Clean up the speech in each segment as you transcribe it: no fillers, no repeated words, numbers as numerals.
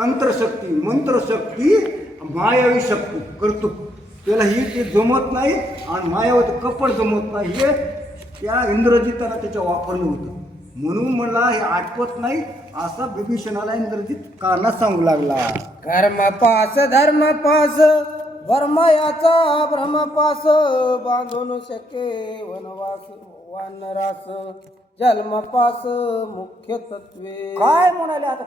तंत्रशक्ती, मंत्रशक्ती, मायावी शक्ती करतो. त्याला ही ते जमत नाही आणि मायावत कपड जमत नाही. हे त्या इंद्रजिताला त्याच्या वापरलं होतं. म्हणून मला हे आठवत नाही असा बिभीषणाला इंद्रजित काना सांगू लागला. कर्मपास धर्मपास वर्मयाचा ब्रह्मपास बांधून शके वनवास वानरास जन्मपास मुख्य तत्वे. काय म्हणाले आता?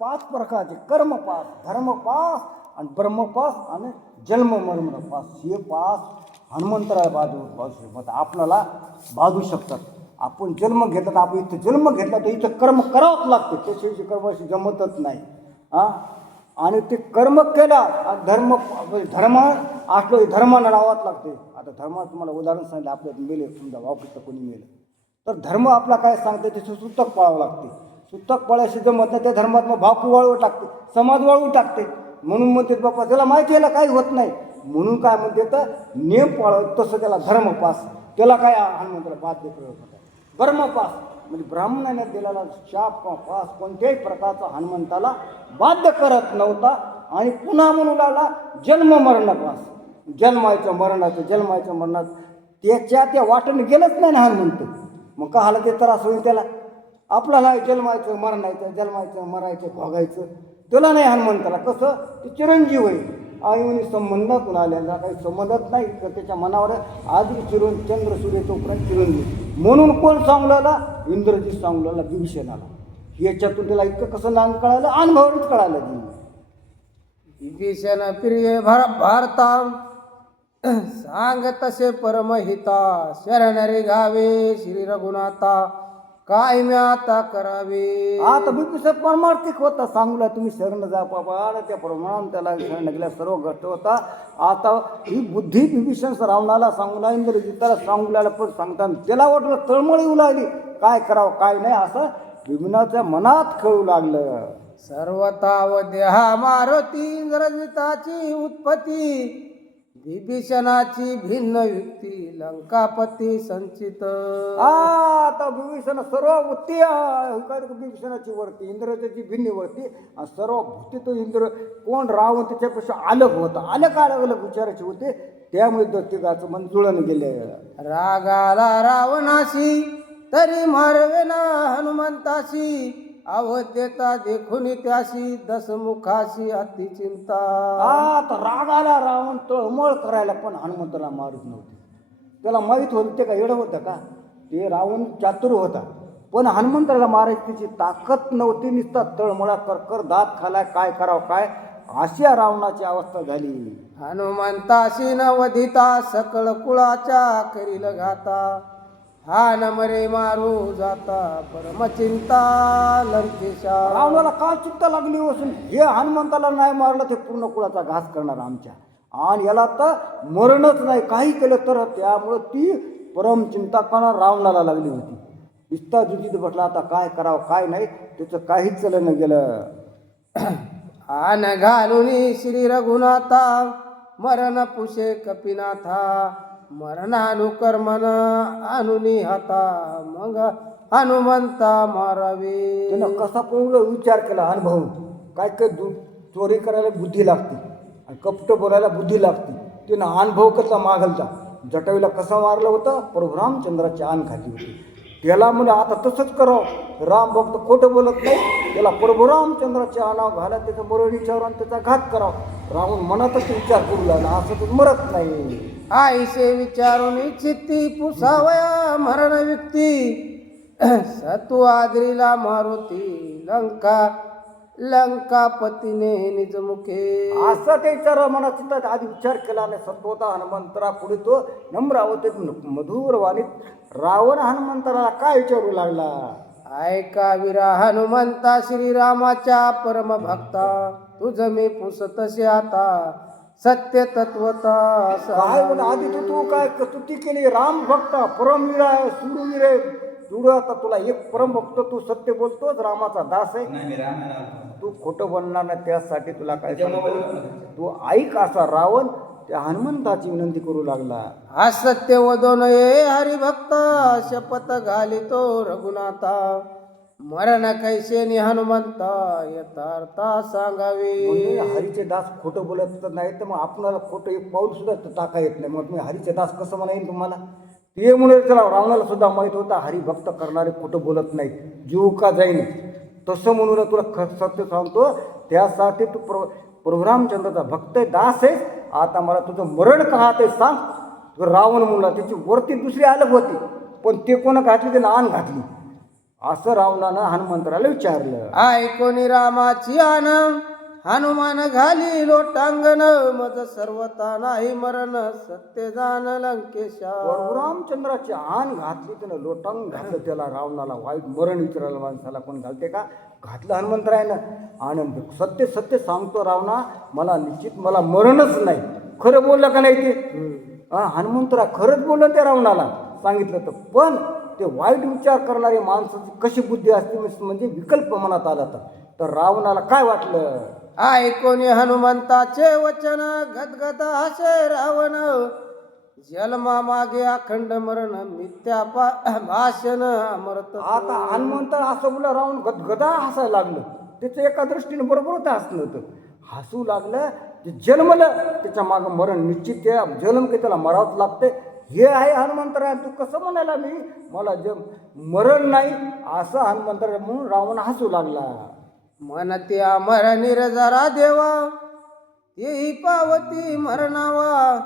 पाच प्रकारचे कर्मपास, धर्मपास आणि ब्रह्मपास आणि जन्म मरण पास. हे पास हनुमंतराला बाजू आपल्याला बाजू शकतात. आपण जन्म घेतला तर आपण इथं जन्म घेतला तर इथं कर्म करावंच लागते. त्याशिवाय कर्माशी जमतच नाही. आणि ते कर्म केला धर्म असलो धर्माला लावाच लागते. आता धर्म तुम्हाला उदाहरण सांगितलं. आपल्या मेले समजा वावकीचं कोणी मेलं तर धर्म आपला काय सांगते ते सुतक पाळावं लागते. सुतक पाळायशी जमत नाही त्या धर्मात मग भाकू वाळू टाकते, समाज वाळू टाकते. म्हणून म्हणते बाप्पा त्याला माहिती याला काही होत नाही म्हणून काय म्हणते तर नियम पाळावं. तसं त्याला धर्मपास, त्याला काय हनुमंताला बाध्य करत होता. ब्रह्मपास म्हणजे ब्राह्मणाने दिलेला शाप किंवा पास कोणत्याही प्रकारचा हनुमंताला बाध्य करत नव्हता. आणि पुन्हा म्हणू लागला जन्म मरणपास. जन्मायचं मरणाचं त्याच्या त्या वाटेने गेलंच नाही ना हनुमंत. मग का हाला ते त्रास होईल त्याला? आपल्याला जन्मायचं मरायचं भोगायचं त्याला नाही हनुमंताला. कसं ते चिरंजीव आहे. आयुनी संबंधातून आलेला काही संबंधच नाही तर त्याच्या मनावर आधी चंद्र सूर्य तोपर्यंत चिरंजीव. म्हणून कोण सांगलेला? इंद्रजित सांगलेला बिभीषणाला. याच्यातून त्याला इतकं कसं नाम कळालं? अनुभवावरच कळालं. विभीषण प्रिय भारता सांग तसे परमहिता शरणरी गावे श्री रघुनाथा काय मी आता करावे. आता बिभीषण परमार्थिक होता. सांगूला तुम्ही शरण जा बाबा. त्या प्रमाणात त्याला शरण गेल्या सर्व गोष्ट होता. आता ही बुद्धी बिभीषण रावणाला सांगूला इंद्रजिताला सांगूला पण सांगताना त्याला वाटलं तळमळ येऊ लागली. काय करावं काय नाही असं बिभीषणाच्या मनात कळू लागलं. सर्वताव देहा मारुती इंद्रजिताची उत्पत्ती विभीषणाची भिन्न युक्ती लंकापती संचित. आता बिभीषण सर्व वृत्ती बिभीषणाची वरती इंद्रची भिन्न वरती सर्व भूती तो इंद्र कोण रावण त्याच्यापेक्षा अलग होता. अलग विचारायचे होते. त्यामुळे दत्तिकाचं मन जुळून गेले. रागाला रावणाशी तरी मारवे ना हनुमंताशी अवध्यता देखून त्याशी दसमुखाशी अति चिंता. आता रागाला रावण तळमळ करायला पण हनुमंताला मारत नव्हते. त्याला माहीत होतं ते का एवढं होतं का? ते रावण चातुर होता पण हनुमंताला मारायची त्याची ताकद नव्हती. नुसता तळमळा कर दात खालाय काय करावं काय अशी रावणाची अवस्था झाली. हनुमंताशी नवधिता सकळ कुळाच्या करील घाता हा नमरे मारू जाता परमचिंता लंकेशा. रावणाला काय चिंता लागली असून हे हनुमंताला नाही मारलं ते पूर्ण कुळाचा घास करणार आमच्या. आणि याला तर मरणच नाही काही केलं तर. त्यामुळं ती परमचिंता करणार रावणाला लागली होती. इस्ता जुजीत बसला. आता काय करावं काय नाही त्याचं काहीच चलन गेलं. आन घालून श्री रघुनाथा मरण पुषे कपिनाथा मरणानुकर्मन अनुनी हाता मग हनुमंता मारावे. त्यानं कसा पूर्ण विचार केला अनुभव. काय काय चोरी करायला बुद्धी लागते आणि कपट बोलायला बुद्धी लागते. त्यानं अनुभव कसला मागलता. जटायूला कसा मारलं होतं? प्रभू रामचंद्राची आण खाली होती. त्याला म्हणजे आता तसंच करावं. राम भक्त खोटं बोलत नाही. त्याला प्रभू रामचंद्राचे आणाव घाला त्याचं मरण विचार आणि त्याचा घात करावा. रावण मनातच विचार करू लागला असं तर मरत नाही. आईसे विचारून चित्ती पुसावया मरण व्यक्ती सतु आदरीला मारुती लंकापतीने निजमुखे. असं ते विचार मनात चित्तात आधी विचार केला नाही. सत्वता हनुमंतरा पुढे तो नम्रावते मधुर वाणीत रावण हनुमंतराला काय विचारू लागला? ऐका वीरा हनुमंता श्रीरामाच्या परम भक्ता तुझ मी पुसतसे आता सत्य तत्वता. काय बोला आधी तू काय स्तुती केली. राम भक्त परमवीर आहे सूरवीर आहे. तुला आता तुला एक परम भक्त तू सत्य बोलतोस रामाचा दास आहे. तू खोटं बोलणार नाही त्यासाठी तुला काय सांगतो तू ऐक असा रावण त्या हनुमंताची विनंती करू लागला. असत्य वदो नये हरिभक्त शपथ घालितो रघुनाथा मरण कैसे हनुमंता यथार्था सांगावे. म्हणजे हरीचे दास खोटं बोलत तर नाही तर मग आपणाला खोटं एक पाऊल सुद्धा टाका येत नाही. मग तुम्ही हरीचे दास कसं म्हणाईन तुम्हाला? ते म्हणून त्याला रावणाला सुद्धा माहीत होता हरिभक्त करणारे खोटं बोलत नाही, जीव का जाईन. तसं म्हणून तुला सत्य सांगतो, त्यासाठी तू प्रभुरामचंद्राचा भक्त आहे, दास आहे. आता मला तुझं मरण का ते सांग. रावण म्हणला, त्याची वरती दुसरी अलग होती, पण ते कोणा घातली? त्यानं आण घातली. असं रावणानं हनुमंतराला विचारलं. ऐकोनी रामाची आन हनुमान घाली लोटांगण मज सर्वता नाही मरण सत्य जाण लंकेशा. परशुरामचंद्राची आण घातली, त्यानं लोटांग घातलं त्याला. रावणाला वाईट मरण विचारायला माणसाला कोण घालते का? घातलं हनुमंतरायनं. आनंद सत्य सत्य सांगतो रावणा, मला निश्चित मला मरणच नाही. खरं बोललं का नाही ते? हनुमंतरा खरंच बोललं त्या रावणाला सांगितलं तर. पण ते वाईट विचार करणारी माणसाची कशी बुद्धी असते म्हणजे विकल्प मनात आला तर रावणाला काय वाटलं? ऐकोनी हनुमंताचे वचन गदगद हसे रावण जन्मा मागे अखंड मरण मिथ्या भाषण अमृत. आता हनुमंत असं बोला, रावण गदगदा हसायला लागलं. त्याचं एका दृष्टीने बरोबरच हसलं होतं. हसू लागलं, ते जन्मलं, त्याच्या मागं मरण निश्चित आहे. जन्म की त्याला मरावंच लागते. हे आहे हनुमंतराय. तू कसं म्हणाला मला मरण नाही असं हनुमंतराय म्हणून रावण हसू लागला. म्हणते अमर निरजरा देवा तेही पावती मरणावा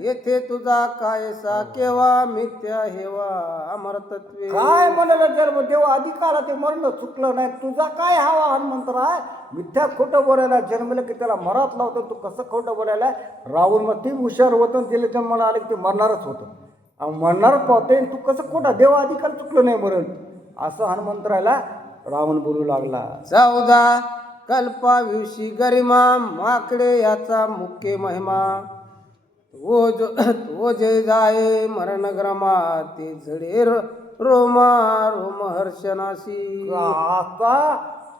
येथे तुझा कायसा केव्हा मिथ्या हेवा अमरतत्वे. काय म्हणाला जन्म देवा अधिकाला ते मरण चुकलं नाही. तुझा काय हवा हनुमंतराय? मिथ्या खोटं बोलायला जन्मलं की त्याला मरात लावतो. तू कसं खोटं बोलायला? रावण मग ती हुशार होतं, तिला जन्माला आले की ते मरणारच होतं. मरणारच पावते. तू कसं खोटा? देवा अधिकार चुकलं नाही मरण असं हनुमंतरायला रावण बोलू लागला. 14 कल्पाविषयी गरिमा माकडे याचा मुख्य महिमा तो जय जाये मरण ग्रमा ते झडे रोमा रोम हर्षनाशी. आता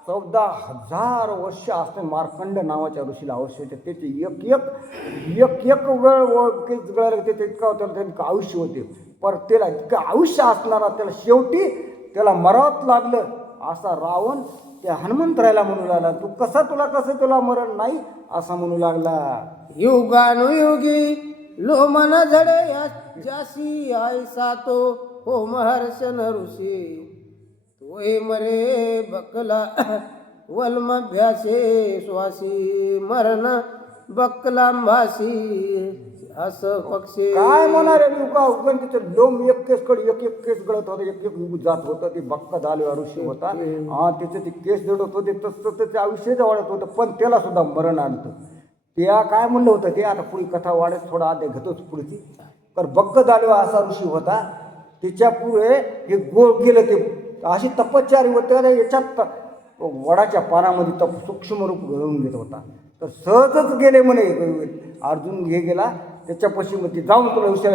14,000 वर्ष असते मार्कंड नावाच्या ऋषीला आयुष्य होते. त्याचे एक एक वेळ केस गळायला ते इतका त्यांचं आयुष्य होते. पर त्याला इतकं आयुष्य असणारा त्याला शेवटी त्याला मरावत लागलं. असा रावण त्या हनुमंतरायला म्हणू लागला, तू तुला मरण नाही असं म्हणू लागला. युगानुयुगी लोमन झडे जासी आयसा तो हो महर्षण ऋषी तोय मरे बकला वल्मभ्यासे श्वासी मरण बकलांभासी असं पक्षी. काय म्हणणार आहे उगन तिथे लोम एक केस केस गळत होतं, एक जात होतं. ते बक्का झाले ऋषी होता. त्याचे ते केस जडत होते, तसं त्याचे आयुष्य वाढत होतं. पण त्याला सुद्धा मरण आणतं. त्या काय म्हणलं होतं ते आता पुढी कथा वाढत थोडा आधी घेतोच पुढची. तर बक्क दालवा असा ऋषी होता. त्याच्या पुढे हे गोळ गेलं. ते अशी तपश्चर्या होते. याच्यात वडाच्या पानामध्ये सूक्ष्म रूप घडवून घेत होता. तर सहजच गेले म्हणे अर्जुन. हे गेला त्याच्यापाशी मग ते जाऊन तुला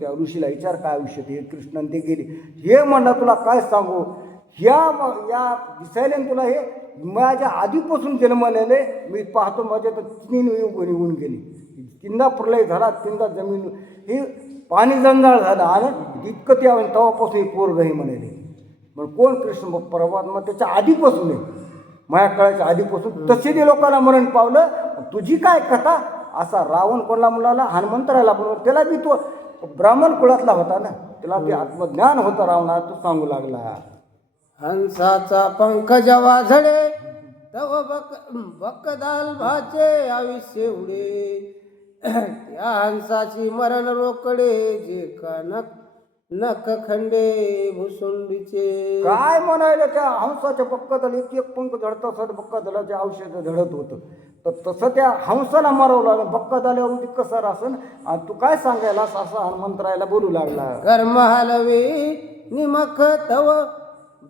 त्या ऋषीला विचार काय आयुष्य ते कृष्णाने ते गेले. हे म्हणलं तुला काय सांगू, या दिसायला तुला हे माझ्या आधीपासून जन्मलेले मी पाहतो. माझ्या तर 3 निघून गेली. 3दा प्रलय झाला, 3दा जमीन ही पाणी जंजाळ झालं. आणि इतकं ते तेव्हापासून हे पोरग हे म्हणाले. मग कोण? कृष्ण परमात्मा त्याच्या आधीपासून आहे, माया काळाच्या आधीपासून. तसे ते लोकांना मरण पावलं. तुझी काय कथा? असा रावण कोणला मुलाला हनुमंतरायला बरोबर. त्याला बी तो ब्राह्मण कुळातला होता ना, त्याला ते आत्मज्ञान होतं. रावणा तो सांगू लागला, हंसाचा पंख जेव्हा झडे तव बकदाल भाचे आयुष्य उडे त्या हंसाची मरण रोकडे जे का नख खंडे भुसुंडीचे. काय म्हणायला त्या हंसाच्या बक्कादाला एक पंख झडत असत. बक्कादालाच्या औषध झडत होतं. तर तसं त्या हंसाला मारवलं. बक्कादाल्यावर कसं असन. आणि तू काय सांगायला असं हनुमंतरायला बोलू लागला. कर्म हलवे निमख तव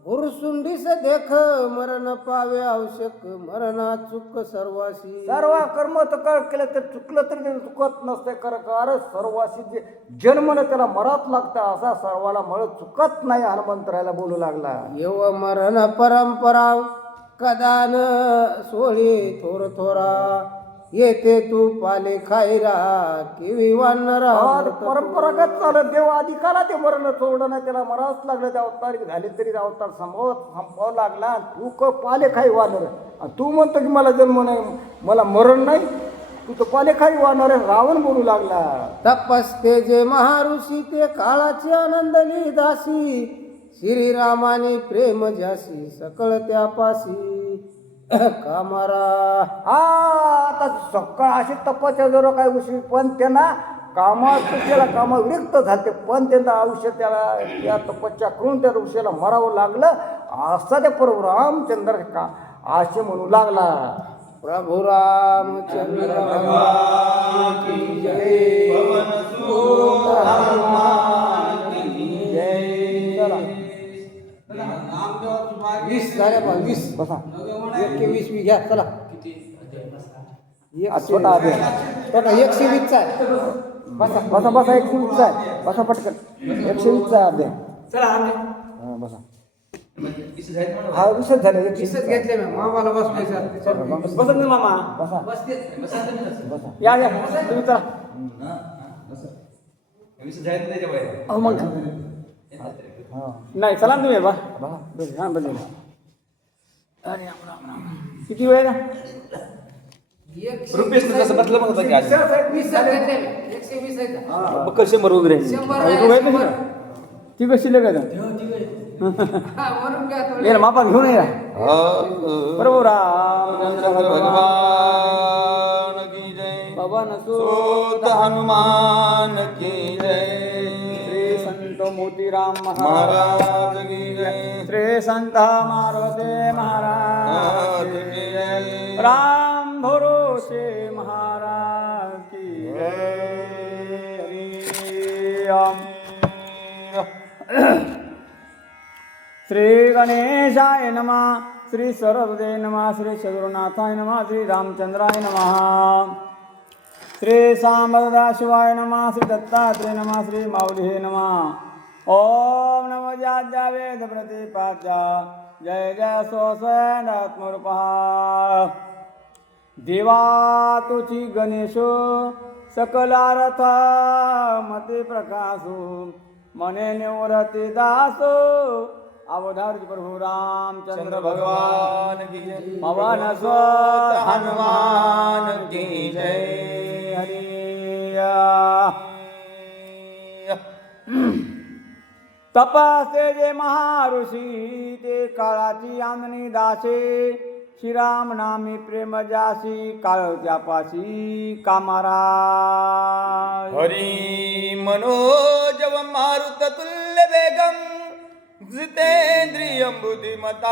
भुरसुंडीस देख मरण पावे आवश्यक मरणा चुक सर्वासी. सर्व कर्म तर केलं तर चुकलं तरी ते चुकत नसते. कारण सर्वासी जे जन्मनं त्याला मरात लागतं. असा सर्वाला मळ चुकत नाही हनुमंतरायला बोलू लागला. येव मरण परंपरा कदान सोळी थोर थोरा येते तू पाले खायरा केवी वानरा और परंपरागत चालत देव आधी काला ते मरण सोडलं नाही, त्याला मरावंच लागलं. त्या अवतार झाले तरी त्या अवतार संपावं लागला. आणि तू पाले खाई वानर, आणि तू म्हणतो की मला जन्म नाही, मला मरण नाही, तू तर पाले खाई वानर आहे. रावण बोलू लागला. तपस्ते जे महाऋषी ते काळाची आनंदली दासी श्रीरामाने प्रेम जासी सकळ त्यापासी कामारा. आता सकाळ अशी तपस्या जर काय उशी, पण त्यांना त्याला कामा विरक्त झाले, पण त्यांचं आयुष्य त्याला या तपस्या करून त्या ऋषीला मरावं लागलं. असा त्या प्रभू रामचंद्र का असे म्हणू लागला. प्रभु रामचंद्र भगवान की जय. चला. 20 झाल्या बा, 20 बसा 21 मी घ्या. चला छोटा आधी 120 चा आहे. बसा बसा बसा 120 आहे. बसा पटकन 120 आहे अध्याय. हा, बसा. हा विषय झाला 120 घेतले मी मामाला बस बसा ना मामा. बसा बसा या या तुम्ही चला. अहो मग नाही चला ना तुम्ही बा. हा बस. अरे राम राम राम. किती वेळ आहे ना? रुपीस तसं म्हटलं मग होतं की आज 120 आहे. कसे मर उभे राहिले ती कशी लगत ये मापा घेऊन या. प्रभू रामचंद्र भगवान की जय. भगवान सोत हनुमान की जय. श्री संत मोतीराम महाराज की जय. श्री संत मारुती महाराज की जय. राम भरोसे महाराज की जय. हरि राम. श्री गणेशाय नमः. श्री सरस्वती नमः. श्री सद्गुरुनाथाय नमः. श्री रामचंद्राय नमः. श्री सांबदा शिवाय नमः. श्री दत्तात्रेय नमः. श्री माऊली नमः. ओम नमो जाद्या वेद प्रतिपाद्या जय जय स्वस्वदात्मरूपः. देवा तुची गणेश सकलारथ मते प्रकाशो मने निवृत्ती दासो अवधार प्रभु रामचंद्र भगवान की जय. पवन स्वर हनुमान की जय. हरिया तपसे जे महाऋषी ते काळाची आंदणी दासे श्रीराम नामी प्रेम जासी काळ त्यापासी कामारा. हरी मनोजव मारुत तुल्य वेगम जितेंद्रियं बुद्धिमतामरिष्टं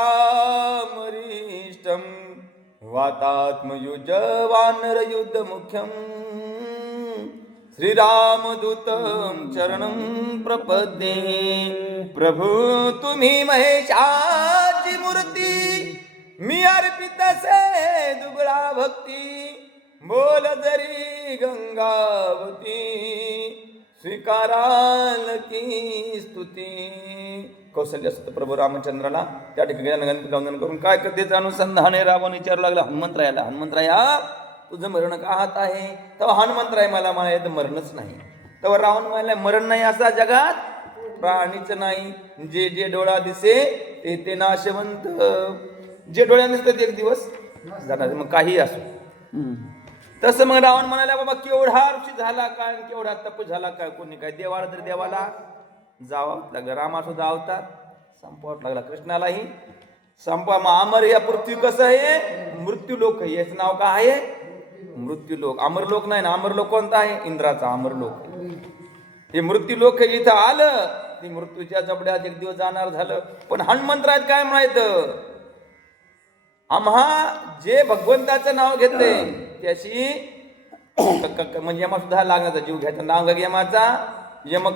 वातात्मयुज वानरयुद्ध मुख्यं श्रीरामदूतं चरणं प्रपद्ये. प्रभू तुम्ही महेशाची मूर्ती मी अर्पितसे दुबळा भक्ती बोल जरी गंगावती स्वीकाराल की स्तुती. कौशल्य सुत प्रभू रामचंद्राला त्या ठिकाणी गणपती वंदन करून काय करते अनुसंधाने रावण विचारू लागला हनुमंतरायाला. हनुमंतराया तुझं मरण का हात आहे? तेव्हा हनुमंतराय मला म्हणाले मरणच नाही. तेव्हा रावण म्हणाला मरण नाही असा जगात प्राणीच नाही. जे जे डोळा दिसे ते ते नाशवंत. जे डोळ्या दिसतात एक दिवस जाणार, मग काही असो. तसं मग रावण म्हणाला बाबा केवढा ऋषी झाला काय, केवढा तप झाला काय, कोणी काय देवाला तर देवाला जावं लागलं. रामा सुद्धा अवतार संपवावं लागला. कृष्णालाही संपवा. मग अमर या पृथ्वी कसं आहे? मृत्यू लोक आहे. याचं नाव काय आहे? मृत्यू लोक. अमरलोक नाही ना. अमरलोक कोणता आहे? इंद्राचा अमरलोक. हे मृत्यू लोक इथं आलं ती मृत्यूच्या जबड्यात एक दिवस जाणार झालं. पण हनुमंतरायात काय माहित? आम्हा जे भगवंताचं नाव घेतले त्याची म्हणजे यमा सुद्धा लागण्याचा जीव घ्यायचा. नाव घ्या यमाचा. यम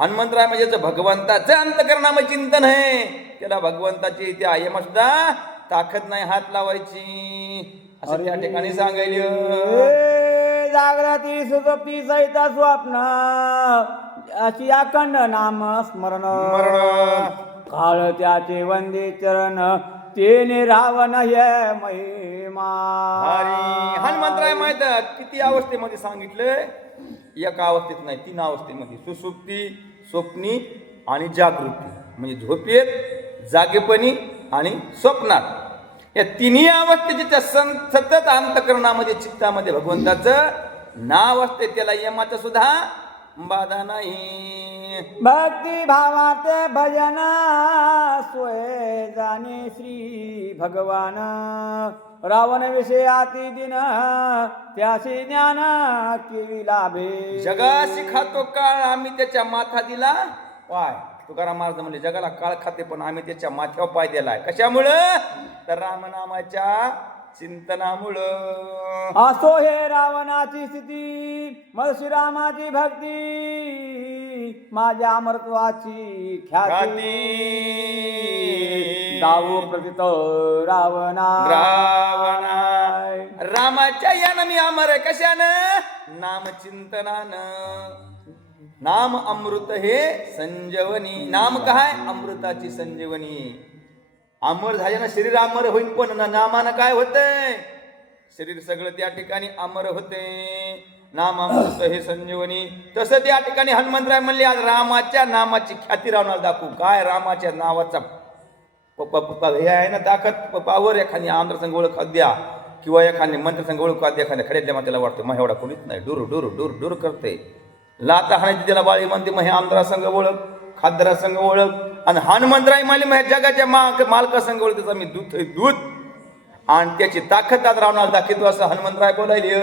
हनुमंतराय म्हणजे भगवंताचं अंतकरणामय चिंतन आहे. त्याला भगवंताची त्या यमा सुद्धा ताकद नाही हात लावायची असं त्या ठिकाणी सांगायला. जागृती सुसुप्ती सहित स्वप्न अशी अखंड नाम स्मरण काळ त्याचे वंदे चरण तेने रावण ये महिमा. हनुमंतराय माहित आहे किती अवस्थेमध्ये सांगितलंय? एका अवस्थेत नाही, 3 अवस्थेमध्ये, सुसुप्ती, स्वप्नी आणि जागृती. म्हणजे झोपेत, जागेपणी आणि स्वप्नात. या तिन्ही अवस्थेची त्या सतत अंतकरणामध्ये, चित्तामध्ये भगवंताचं नाव असते. त्याला यमाचं सुद्धा बाधा नाही. भक्ती भावाते भजन सोय जाणे श्री भगवान. रावण विषयाती दिन त्याशी ज्ञान केवी लाभे. जगाशी खातो काळ आम्ही त्याच्या माथा दिला पाय. तुकाराम महाराज म्हणले जगाला काळ खाते पण आम्ही त्याच्या माथ्यावर पाय दिलाय. कशामुळं? तर रामनामाच्या चिंतनामुळं. असो हे रावणाची स्थिती, मग श्रीरामाची भक्ती, माझ्या अमरत्वाची ख्याती. दावो प्रतित रावणा रामाच्या यानं मी अमर. कशानं? नाम चिंतनानं. नाम अमृत हे संजीवनी. नाम काय? अमृताची संजीवनी. अमर झाल्यानं शरीर अमर होईल, पण नामानं काय होतंय? शरीर सगळं त्या ठिकाणी अमर होते. नाम अमृत हे संजीवनी. तसं त्या ठिकाणी हनुमंतराय म्हणले आज रामाच्या नामाची ख्याती रावणाला दाखवू. काय? रामाच्या नावाचा हे आहे ना ताकद, पावर. एखादी आंध्र संघ ओळख द्या किंवा एखादी मंत्र संघ ओळख द्या, एखाद्या खड्यातल्या मातेला वाटतं मग एवढा कोणीच नाही, डुर डुर डुर डुर करते. लाता हाणायची त्याला बाळी म्हणते, मग हे आंध्रा संघ ओळख, खाद्रा संघ ओळख. आणि हनुमंतराय म्हणले मग जगाच्या मालका संघ ओळख. त्याचा मी दूध दूध आणि त्याची ताकद आज रावणाला दाखवतो असं हनुमंतराय बोलायले.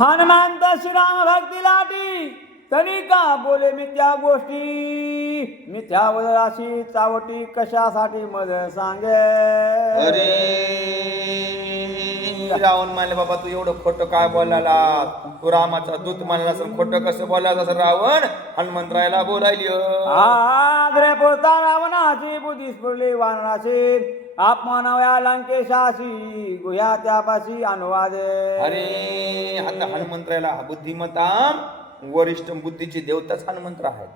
हनुमंत श्रीराम भक्ती लाटी तरी का बोले मिथ्या गोष्टी. मिथ्या वदराशी चावटी कशासाठी मज सांगे. अरे रावण म्हणले बाबा तू एवढं खोटं काय बोलायला? तू रामाचा दूत म्हणला असं खोटं कसं बोलायचं? असं रावण हनुमंतरायला बोलायली. आदरे पुरता रावणाची बुद्धी स्फुरली वानराशी. अपमानाव्या लंकेशाशी गुह्या त्यापाशी अनुवादे. अरे आता हनुमंतरायला बुद्धिमत्ता वरिष्ठ बुद्धीची देवताच हनुमंत आहे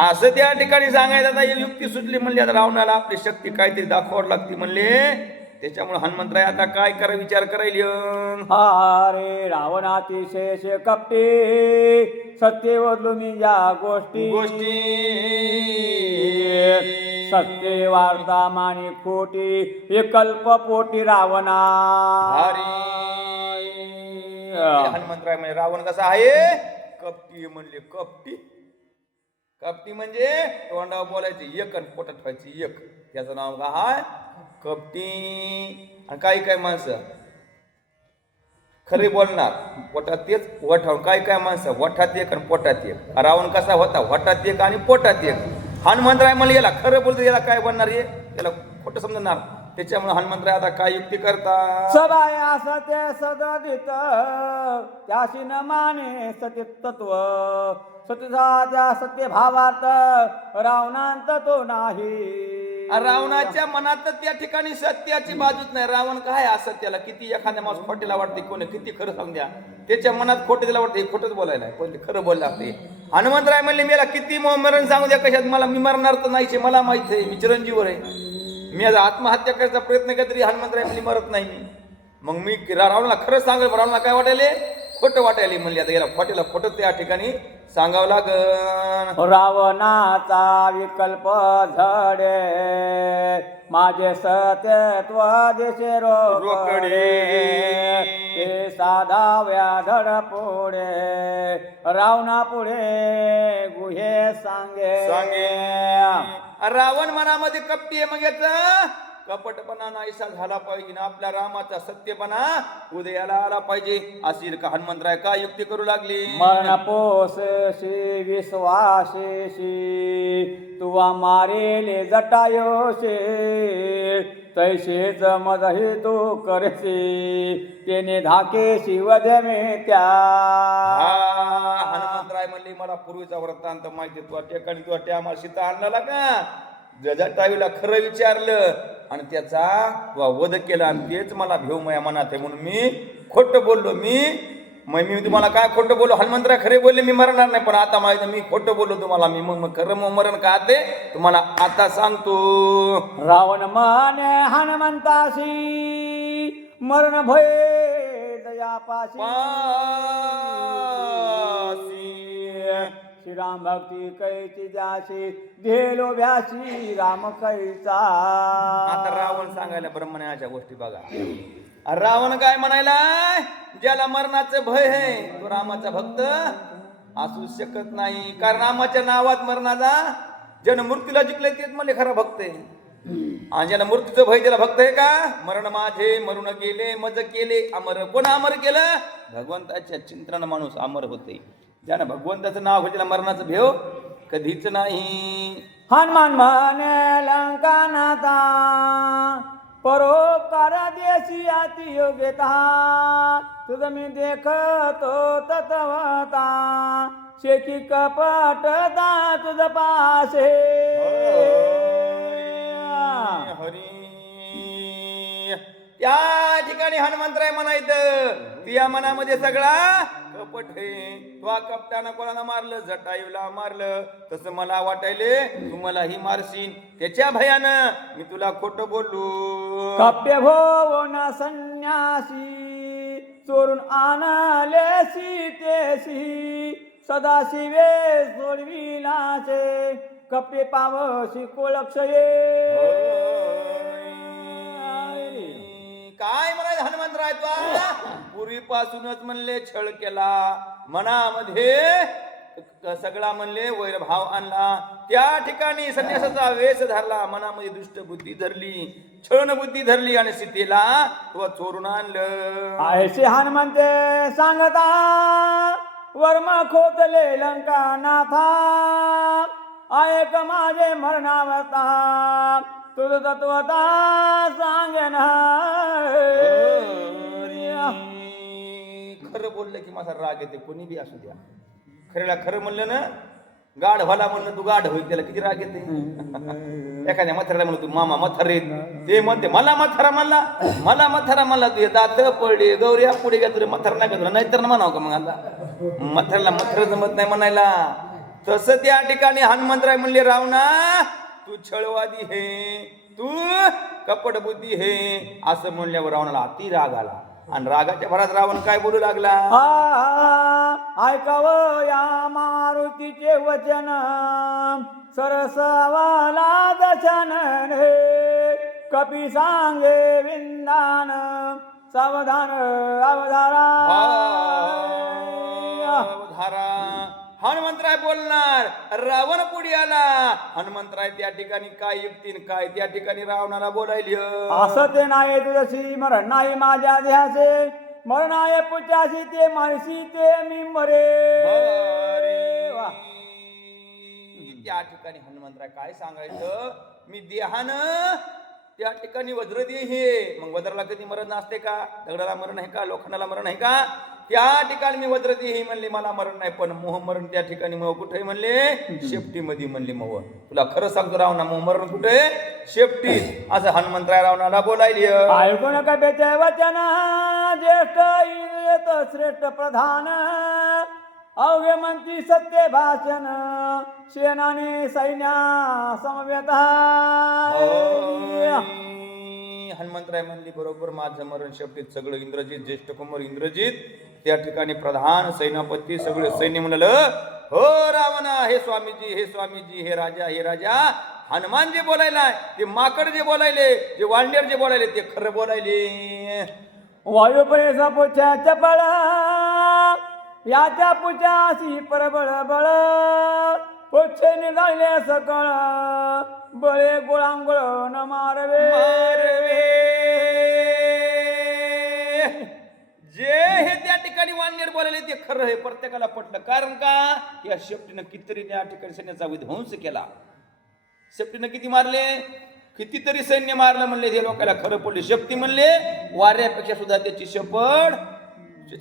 असं त्या ठिकाणी सांगायचं. आता युक्ती सुटली म्हणली आता रावणाला आपली शक्ती काहीतरी दाखवावी लागते म्हणले. त्याच्यामुळे हनुमंतराय आता काय करा विचार करायला. अरे रावण अतिशय कपटी सत्य बदलून या गोष्टी. सत्य वार्ता मानी खोटी विकल्प पोटी रावणा. हनुमंतराय म्हणजे रावण कसा आहे? कपटी म्हणले. कपटी कपटी म्हणजे तोंडावर बोलायची एक आणि पोटात ठेवायची एक. त्याचं नाव काय? कपटी. आणि काही माणसं खरे बोलणार पोटात तेच वठावून. काही माणसं वठात एक आणि पोटात एक. रावण कसा होता? वठात एक आणि पोटात एक. हनुमंतराय म्हणले याला खरं बोलतो, याला काय बनणार? याला खोटं समजणार. त्याच्यामुळे हनुमंतराय आता काय युक्ती करतात? सबाय सत्य सदित त्याशी न माने सत्यत्व. सत्य सत्य भावार्थ रावणांत तो नाही. रावणाच्या मनात त्या ठिकाणी सत्याची बाजूच नाही. रावण काय असत्याला किती एखाद्या माणूस खोटेला वाटते, कोणी किती खरं सांग द्या त्याच्या मनात खोटे त्याला वाटते. खोटंच बोलायला पण ते खरं बोलला असते. हनुमंतराय म्हणले मला किती मरण सांगू द्या कशात, मला मी मरणार तर नाहीचे. मला माहित आहे मी चिरंजीवर आहे. मी आज आत्महत्या करायचा प्रयत्न केला तरी हनुमंतराय म्हणली मरत नाही मी. मग मी रावणाला खरं सांगेल. रावणाला काय वाटायले? खोटं वाटायले. म्हणले आता याला खोट्याला खोटं त्या ठिकाणी सांगावं लागन. रावणाचा विकल्प झडे माझे सत्यत्व देशे रोकडे. ते साधाव्या धड पुढे रावणा पुढे गुहे सांगे. रावण मनामध्ये कपटी आहे. मग याच कपटपणा नाहीसा झाला पाहिजे ना. आपल्या रामाचा सत्यपणा उदयाला आला पाहिजे. अशी हनुमंतराय काय युक्ती करू लागली? मरण पोषशी विश्वासेशी तुवा मारेले जटायोशे. तैसेच मदही तू करशी तेने धाके शिवदे में त्या. हनुमंतराय म्हणले मला पूर्वीचा वृत्तांत माहिती. तू ठिकाणी तू त्या आम्हाला सीता आणला का? जटायूला खरं विचारलं आणि त्याचा वध केला आणि तेच मला भेव माझ्या मनात आहे म्हणून मी खोटं बोललो. मी तुम्हाला काय खोटं बोललो? हनुमंतराय खरे बोलले मी मरणार नाही. पण आता माहिती मी खोटं बोललो तुम्हाला. मी मग खरं मरण का ते तुम्हाला आता सांगतो. रावण माने हनुमंताशी मरण भय दया त्या पाशी श्रीराम भक्ती कैची जाशी गेलो व्यासी राम कैचा. आता रावण सांगायला ब्रह्मण्याच्या गोष्टी बघा. रावण काय म्हणायलाय, ज्याला मरणाचं भय आहे तो रामाचा भक्त असू शकत नाही. कारण रामाच्या नावात मरणाचा, ज्यानं मृत्यूला जिंकले तेच म्हणले खरा भक्त आहे. आणि ज्याला मृत्यूचं भय त्याला भक्त आहे का? मरण माझे मरून गेले मज केले अमर. कोण अमर केलं? भगवंताच्या चिंतनानं माणूस अमर होते. ज्यानं भगवंताचं नाव घेतलं मरणाचं भेव कधीच नाही. हनुमान म्हणे लंकानाथा परोपकार देशी अति योग्यता. तुझ मी देखतो तत्वता शेकी कपटता तुझ पाशे. हरी त्या ठिकाणी हनुमंतराय म्हणायचं, त्या मनामध्ये सगळा कपट हे. तो कपटानं कोणाला मारलं? जटायूला मारलं. तसं मला वाटायले तू मलाही मारशील. त्याच्या भयानं मी तुला खोटं बोललो. कप्य भो न संन्यासी चोरून आणले सीतेशी. सदाशिवे सोडविलाचे कप्पे पावशी कोलक्षये. काय म्हणायचं हनुमंतराय? पूर्वीपासूनच म्हणले छळ केला, मनामध्ये सगळा म्हणले वैरभाव आणला. त्या ठिकाणी संन्यासाचा वेश धरला, मनामध्ये दुष्ट बुद्धी धरली, छळण बुद्धी धरली आणि सीतेला तो चोरून आणलं. ऐसे हनुमंते सांगता वर्म खोतले लंका नाथा. ऐक माझे मरणावता तुझ तत्वता सांगेन. खरं बोललं की माझा राग येते, कोणी बी असू द्या. खऱ्याला खरं म्हणलं ना, गाढ व्हाला म्हणलं तू गाढ होईल, त्याला किती राग येते. एखाद्या म्हाताऱ्याला म्हणलं तू मामा म्हातारे, ते म्हणते मला म्हातारा म्हणला, मला म्हातारा म्हणला, तू दात पडले गौऱ्या पुढे घ्या तुला म्हातारा नाही का तुला, नाहीतर म्हणावं का मग. आता म्हाताऱ्याला म्हातारा जमत नाही म्हणायला. तसं त्या ठिकाणी हनुमंतराय म्हणले रावणा तू छळवादी हे, तू कपट बुद्धी हे. असं म्हणल्यावर रावणाला अति राग आला आणि रागाच्या भरात रावण काय बोलू लागला. ऐकाव या मारुतीचे वचन सरसवाला दशन हे. कपी सांगे विंदान सावधान अवधारा. हनुमंतराय बोलणार, रावण पुढे आला. हनुमंतराय त्या ठिकाणी काय युक्तीन काय त्या ठिकाणी रावणाला बोलायली. असं ते नाही तुझशी मरण नाही माझ्या देहाचे. मरण आहे पुच्याशी ते मानसी ते मी मरे. त्या ठिकाणी हनुमंतराय काय सांगायचं, मी देहानं त्या ठिकाणी वज्र दे हे. मग वज्राला कधी मरण असते का? दगडाला मरण आहे का? लोखंडाला मरण आहे का? त्या ठिकाणी मी वज्र दे हे म्हणले, मला मरण नाही. पण मोह मरण त्या ठिकाणी मोह कुठे म्हणले? शेपटी मध्ये म्हणले मोह. तुला खरं सांगतो रावणा, मोह मरण कुठे? शेपटीत. असं हनुमंतराय रावणाला बोलायली. ऐकून कपेचे वचन ज्येष्ठ इंद्रियत श्रेष्ठ प्रधान. अवघे म्हणती सत्य भाषण सेनानी सैन्या समवेत. हनुमंतराय म्हणली बरोबर, माझं मरण शेपटीत. सगळं इंद्रजित, ज्येष्ठ कुमार इंद्रजित त्या ठिकाणी प्रधान सेनापती सगळे सैन्य म्हणालं हो रावणा, हे स्वामीजी, हे स्वामीजी, हे राजा, हे राजा. हनुमान जे बोलायला, ते माकड जे बोलायले, जे वांडेर जे बोलायले ते खरं बोलायले. वायुपरेचा पुच्या चपळ याच्या पुच्याशी परबळ बळ. पुच्छे निघाले सकळ बळे गोळांगळ न मारवे. जे हे त्या ठिकाणी वाननेर बोलायले ते खरं हे प्रत्येकाला पटलं. कारण का? या शेपटीनं कितीतरी त्या ठिकाणी सैन्याचा विध्वंस केला. शेपटीनं किती मारले? कितीतरी सैन्य मारलं म्हणले. हे लोकांना खरं पडले. शेपटी म्हणले वाऱ्यापेक्षा सुद्धा त्याची शेपड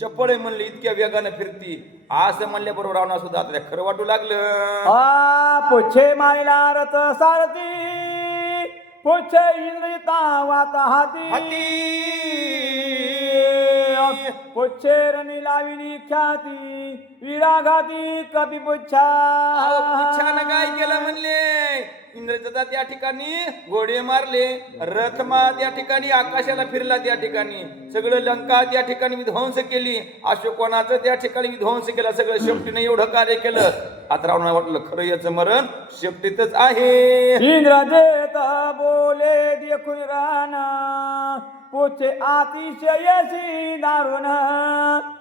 चपळ आहे म्हणले, इतक्या वेगानं फिरती. असं म्हणल्या बरोबर रावणा सुद्धा आता खरं वाटू लागलं. पुच्छे मायला रथ सारथी पुच्छे इंद्रिता वाता हाती. पुच्छेरणी लाविली ख्याती विराघाती कपी पुच्छा. पुच्छानं काय केलं म्हणले? इंद्रजता त्या ठिकाणी घोडे मारले, रथमा त्या ठिकाणी आकाशाला फिरला, त्या ठिकाणी सगळं लंका त्या ठिकाणी विध्वंस केली, अशोकवनाचं त्या ठिकाणी विध्वंस केला, सगळं शेपटीने एवढं कार्य केलं. आता रावणाला वाटलं खरं याचं मरण शेपटीतच आहे. इंद्रजित बोले देखून राना पुछे अतिशयशी दारुण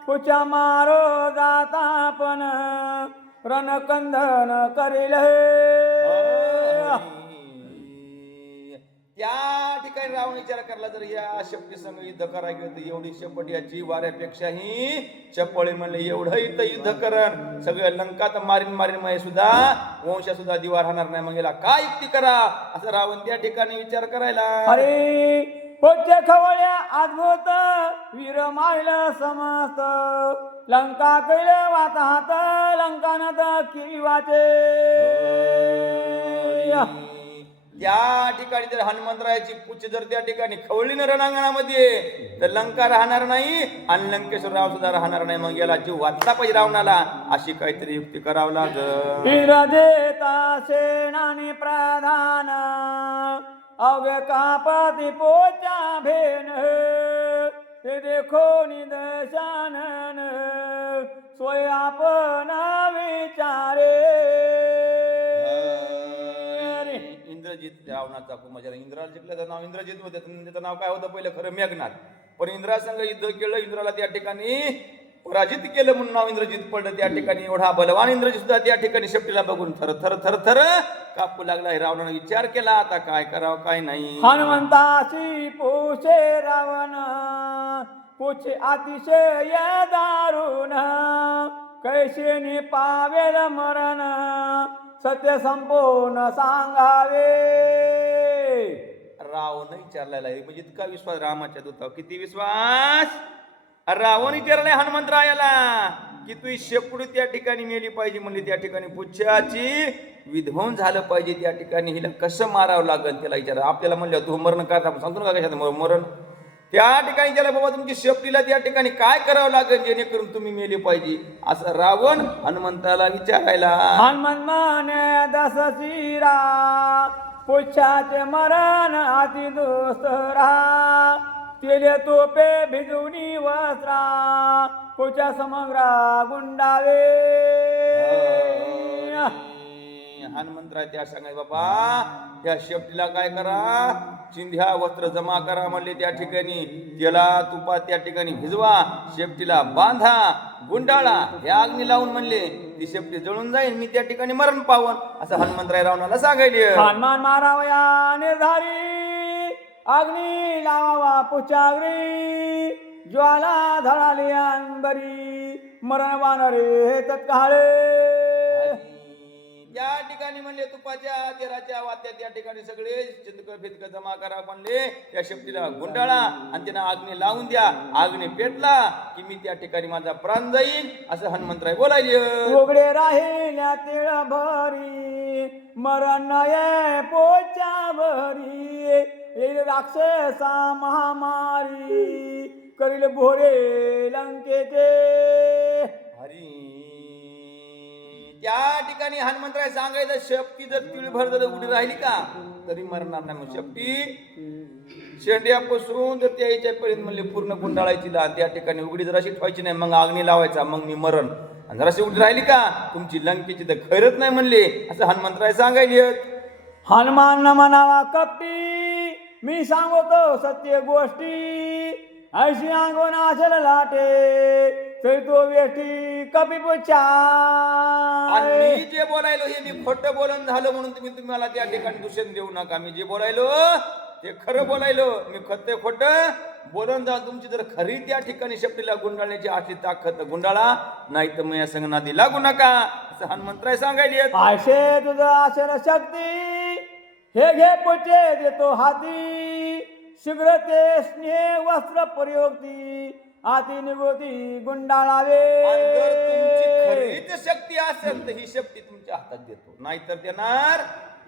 पुछा मारो जाता पण रणकंदन करेल. त्या ठिकाणी रावण विचार करला, जर या शेपटी संग युद्ध करायला गेलं तर एवढी शेपट याची वाऱ्यापेक्षाही चपळी म्हणले एवढं इथं युद्ध करण, सगळं लंका तर मारीन मग सुद्धा वंश सुद्धा दिवा राहणार नाही, मग याला काय युक्ती करा असं रावण त्या ठिकाणी विचार करायला. अरे पुच्छे खवळ्या अद्भुत वीर मारलं समस्त लंका कैल वाताहात लंकानात की वाचे. त्या ठिकाणी जर हनुमंतरायाची पुच्छ जर त्या ठिकाणी खवळली ना रणांगणामध्ये तर लंका राहणार नाही आणि लंकेश्वर राव सुद्धा राहणार नाही, मग याला जीव वाचला पाहिजे रावणाला, अशी काहीतरी युक्ती करावं लागल. इंद्रदेता सेनानी प्रधान अवघे कापती पोचा भेन ते देखो निदर्शनन सोय आपण विचारे. इंद्रजित रावणाचा कुमार, इंद्राला जिंकल्याचं नाव इंद्रजित होतं, त्याचं नाव काय होतं पहिलं खरं मेघनाथ, पण इंद्रासंग युद्ध केलं, इंद्राला त्या ठिकाणी पराजित केलं म्हणून नाव इंद्रजित पडलं. त्या ठिकाणी एवढा बलवान इंद्रजित सुद्धा त्या ठिकाणी शेपटीला बघून थर थर थर थर कापू लागला. रावणाने विचार केला आता काय करावं काय नाही. हनुमंताची पोषे रावण पुछे अतिशय दारुण कैसे पावेल मरण सत्य संपूर्ण सांगावे. रावण विचारलेला आहे म्हणजे इतका विश्वास रामाच्या दूतावर, किती विश्वास. रावण विचारलाय हनुमंतरायाला की तू शेपूट त्या ठिकाणी मेली पाहिजे म्हणली, त्या ठिकाणी पुच्छाची विध्वंस झालं पाहिजे, त्या ठिकाणी हिला कसं मारावं लागेल त्याला विचार. आपल्याला म्हणलं तू मरण करता, आपण सांगतो ना कशात मरण. त्या ठिकाणी त्याला बाबा तुमची शेपटीला त्या ठिकाणी काय करावं लागेल जेणेकरून तुम्ही मेले पाहिजे असं रावण हनुमंताला विचारायला. हनुमंत माने दसशिरा पुच्छाचे मरण अति दुस्तरा तेले तोपे भिजवणी वस्त्रा पुच्छा समग्रा गुंडावे. हनुमंतराय त्या सांगाय बाबा त्या शेपटीला काय करा, चिंध्या वस्त्र जमा करा म्हणले, त्या ठिकाणी त्याला तुपात त्या ठिकाणी भिजवा, शेपटीला बांधा, गुंडाळा, ह्या अग्नी लावून म्हणले ती शेपटी जळून जाईल, मी त्या ठिकाणी मरण पावन असं हनुमंतराय रावणाला सांगायले. हनुमान मारावया निर्धारी अग्नी लावावा पुच्छाग्री ज्वाला धळाली अंबरी मरण वानरे तत्काळे. त्या ठिकाणी म्हणले तुपाच्या तेलाच्या वात्या त्या ठिकाणी सगळे चिंतक फितक जमा करा म्हणले, त्या शेपटीला गुंडाळा आणि त्यांना अग्नी लावून द्या, अग्नी पेटला की मी त्या ठिकाणी माझा प्राण जाईल असं हनुमंतराय बोलायले. उघडे राहिल्या तिळ भरी मरण नये पोच्या भरी येईल राक्षसा महामारी करील भोरे लंकेचे. हरी त्या ठिकाणी हनुमंतराय सांगायचं शेपटी जर तिळभर जर उडी राहिली का तरी मरणार नाही, मग शेपटी शेंड्यापासून जर त्या याच्यापर्यंत म्हणले पूर्ण गुंडाळायची ला, त्या ठिकाणी उघडी जराशी ठेवायची नाही, मग अग्नी लावायचा, मग मी मरण. आणि जराशी उडी राहिली का तुमची लंकेची तर खैरच नाही म्हणले असं हनुमंतराय सांगायले. हनुमान न म्हणावा कपटी मी सांगतो सत्य गोष्टी ऐशी अंगोन असेल लाटे तरी तो वेठी कपी पुच्छा. मी जे बोलायलो हे मी खोटं बोलून झालं म्हणून तुम्ही मला त्या ठिकाणी दूषण देऊ नका. मी जे बोलायलो ते खरं बोलायलो, मी खोटं बोलून जा. तुमची जर खरी त्या ठिकाणी शेपटीला गुंडाळण्याची असली ताकद गुंडाळा, नाही तर मी संग नादी लागू नका असं हनुमंतराय सांगायले. आशे तुझं असेल शक्ती हे घे पुच्छे देतो हाती शीघ्र ते स्नेह वस्त्र प्रयोगती आती निगोती गुंडाळावे. जर तुमची खरीच शक्ती असेल तर ही शक्ती तुमच्या हातात देतो, नाहीतर देणार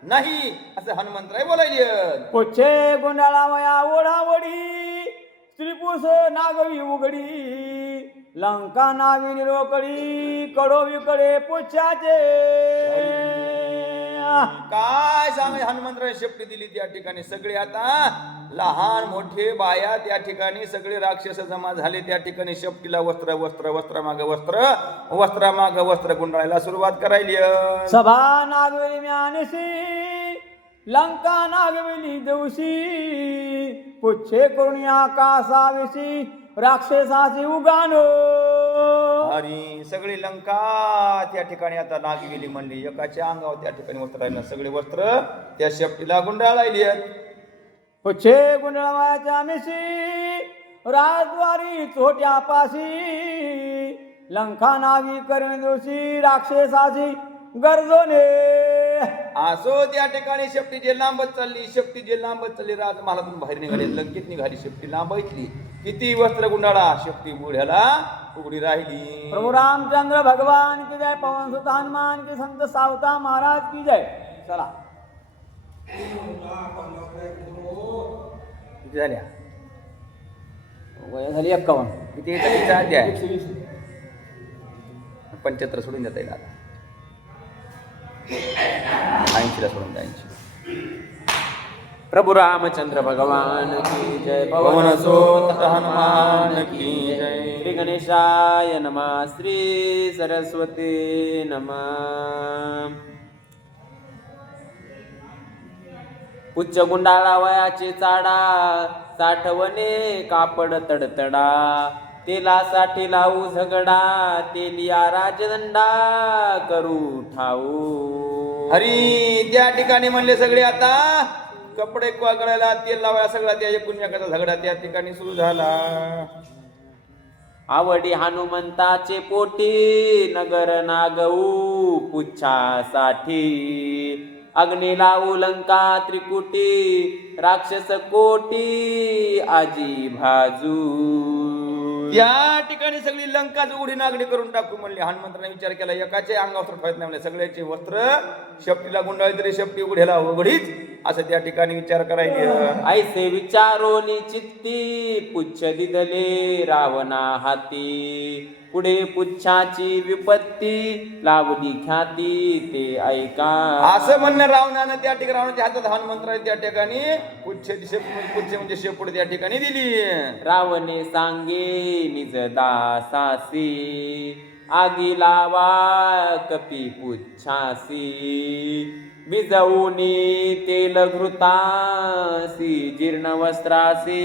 नाही असं हनुमंतराय बोलायले. पुच्छे गुंडाळावया ओढावडी स्त्रीपुरुष नागवी उघडी लंका नावी रोकडी कडो विकडे पुच्छाचे काय सांग हनुमंतराय शेपटी दिली त्या ठिकाणी सगळे आता लहान मोठे बाया त्या ठिकाणी सगळे राक्षस जमा झाले त्या ठिकाणी शेपटीला वस्त्र वस्त्र वस्त्रामाग वस्त्र वस्त्रामाग वस्त्र गुंडाळायला सुरुवात करायली सभा नागवेली म्यानसी लंका नागवेली दिवशी पुच्छे करून आकाशाविषयी राक्षसाची उगानो आणि सगळी लंका त्या ठिकाणी आता नागवेली म्हणली एकाच्या अंगावर त्या ठिकाणी वस्त्र राहिलं सगळे वस्त्र त्या शेपटीला गुंडाळायली पुच्छे गुंडळवाच्या मिशी राजद्वारी चोट्यापाशी लंका नावी करण दिवशी राक्षसाची गरजोने असो त्या ठिकाणी शेपटी जे लांबत चालली शेपटी जे लांबत चालली राज महालातून बाहेर निघाले लंकेत निघाली शेपटी लांबायतली किती वस्त्र गुंडाळा शेपटी बुढ्याला उघडी राहिली प्रभू रामचंद्र भगवान की जय पवन सुत हनुमान की संत सावता महाराज की जय चला किती झाल्या वय झाली 51 किती कितीचा अध्याय 75 सोडून देता येईल आता 80 ला सोडून द्या 80 प्रभु रामचंद्र भगवान की जय पवन सुत हनुमान की जय श्री गणेशाय नमः श्री सरस्वती नमः उच्च गुंडाळा वयाचे चाडा साठवणे कापड तडतडा तेलासाठी लावू झगडा तेलिया राजदंडा करू ठाऊ हरी त्या ठिकाणी म्हणले सगळे आता कपडे गळायला तेल लावायला सगळा त्या पुण्याचा झगडा त्या ठिकाणी सुरू झाला आवडी हनुमंताचे पोटी नगर नागऊ पुच्छासाठी अग्नी लावू लंका त्रिकुटी राक्षस कोटी आजी भाजू त्या ठिकाणी सगळी लंका उघडी नागडी करून टाकू म्हणले हनुमंताने विचार केला एकाचे अंगावर ठेवत नाही म्हणले सगळ्याचे वस्त्र शेपटीला गुंडाळी तरी शेपटी उघड्याला उघडीच असं त्या ठिकाणी विचार करायचे ऐसे विचारोनी चित्ती पुच्छ दिदले रावणा हाती पुढे पुच्छाची विपत्ती लावली ख्याती ते ऐका असं म्हणणं रावणानं त्या ठिकाणी रावणाच्या हातात हनुमंतराय त्या ठिकाणी पुच्छ म्हणजे शेपूट त्या ठिकाणी दिली रावणे सांगे निज दासासी आगी लावा कपी पुच्छासी बिजवूनी तेल घृतासी जीर्ण वस्त्रासी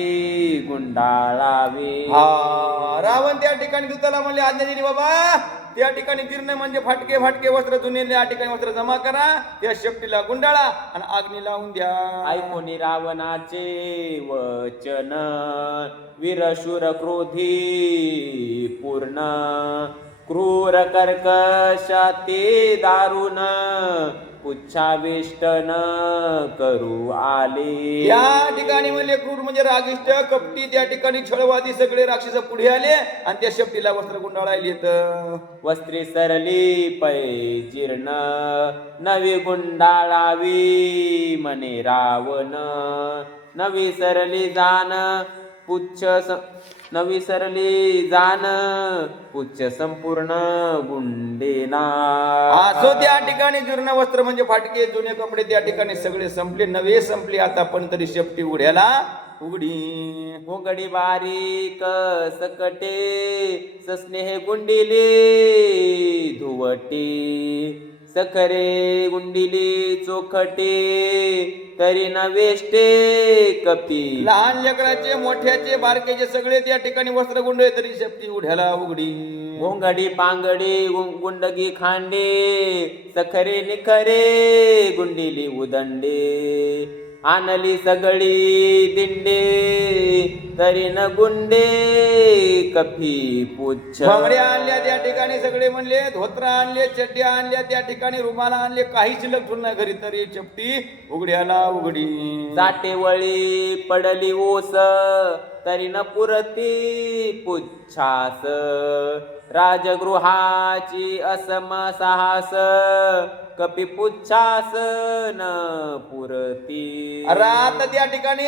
गुंडाळावे हा रावण त्या ठिकाणी दूताला म्हणले आज्ञा दिली बाबा त्या ठिकाणी जीर्ण म्हणजे फाटके फाटके वस्त्र जुने त्या ठिकाणी वस्त्र जमा करा त्या शेपटीला गुंडाळा आणि अग्नी लावून द्या ऐकोनी रावणाचे वचन वीरशूर क्रोधी पूर्ण क्रूर कर्कश ते दारुण पुच्छाविष्टन करू आले या ठिकाणी म्हणले क्रूर म्हणजे रागिष्ट कपटी त्या ठिकाणी छळवादी सगळे राक्षस पुढे आले आणि त्या शेपटीला वस्त्र गुंडाळायला येत वस्त्रे सरली पै जीर्ण नवी गुंडाळावी म्हणे रावण नवी सरली जाण नवी सरली जाण पुच्छ संपूर्ण गुंडेना असो त्या ठिकाणी जीर्ण वस्त्र म्हणजे फाटके जुने कपडे त्या ठिकाणी सगळे संपले नवे संपले आता पण तरी शेपटी उघड्याला उघडी घोंगडी बारीक सकटे सस्नेह गुंडिले धुवटे सखरे गुंडिली चोखटे तरी न वेष्टे कपी लहान लेकराचे मोठ्याचे बारकेचे सगळे त्या ठिकाणी वस्त्र गुंडे तरी शेपटी उघड्याला उघडी घोंगडी पांगडी गुंडगी खांडे सखरे निखरे गुंडिली उदंडे आणली सगळी दिंडे तरी न गुंडे कफी पुच्छ बांगड्या आणल्या त्या ठिकाणी सगळे म्हणले धोत्रा आणले चड्ड्या आणल्या त्या ठिकाणी रुमाला आणले काही शिल्लक ठेवून नाही घरी तरी चपटी उघड्याला उघडी जाटेवळी पडली ओस तरी न पुरती पुच्छास राजगृहाची असम साहस कपी पुच्छास न पुरती. अरे आता त्या ठिकाणी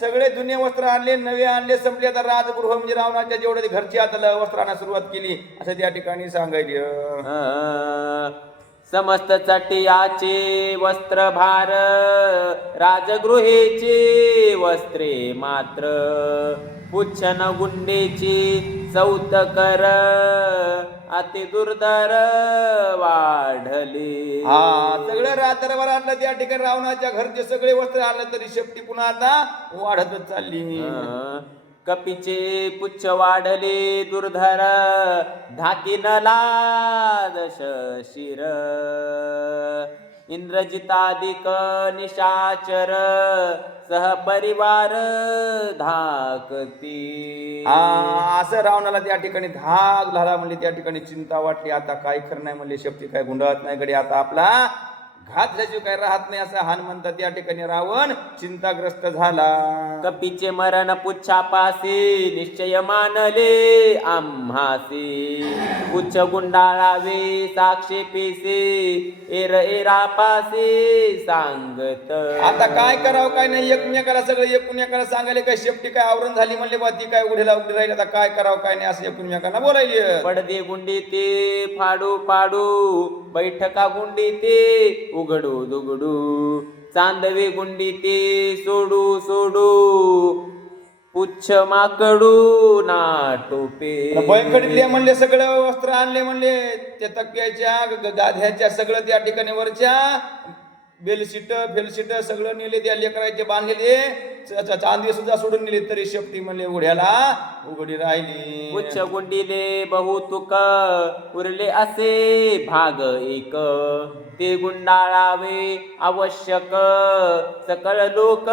सगळे जुने वस्त्र आणले, नवे आणले, संपले. आता राजगृह म्हणजे रावणाच्या जेवढे घरची आता वस्त्रांना सुरुवात केली असं त्या ठिकाणी सांगायचे. समस्त चटियाचे वस्त्र भार राजगृहेचे वस्त्रे मात्र पुच्छन गुंडेची चौतकर अति दुर्धर वाढले. हा सगळं रात्रभर आणलं त्या ठिकाणी रावणाच्या घरचे सगळे वस्त्र आणलं तरी शेपटी पुन्हा आता वाढतच चालली. कपीचे पुच्छ वाढले दुर्धर धाकीन लादश शिर इंद्रजितादिक निशाचर सहपरिवार धाकती. असं रावणाला त्या ठिकाणी धाक झाला म्हणले, त्या ठिकाणी चिंता वाटली. आता काय खरं नाही म्हणले, शेपटी काय गुंडाळत नाही गडी, आता आपला घात झाल्याशिवाय काय राहत नाही असं हनुमंत त्या ठिकाणी रावण चिंताग्रस्त झाला. कपीचे मरण पुच्छापासी निश्चय मानले आम्हासी पुच्छ गुंडाळावे साक्षेपीसी एरा एरापासी सांगत. आता काय करावं काय नाही, एकमेकाला सगळं एकमेकाला सांगायले. काय शेपटी काय आवरण झाली म्हणले बा, ती काय उघडीला उघडी राहिली. आता काय करावं काय नाही असं एकमेकांना बोलायली. पडदे गुंडी ते फाडू पाडू बैठका गुंडी ते उघडू दुघडू चांदवे गुंडी ते सोडू सोडू पुच्छ माकडू ना टोपे. बैठकडीतले म्हणले सगळं वस्त्र आणले म्हणले, त्या तक्क्याच्या गाध्याच्या सगळं त्या ठिकाणी वरच्या बेलशीट फेलशीट सगळं नेले, त्या लेकराचे बांधलेले चांदी सुद्धा सोडून नेले, तरी शेपटी म्हणले उघड्याला उघडी राहिली. पुच्छ गुंडीले बहुतुक उरले असे भाग एक ते गुंडाळावे आवश्यक सकळ लोक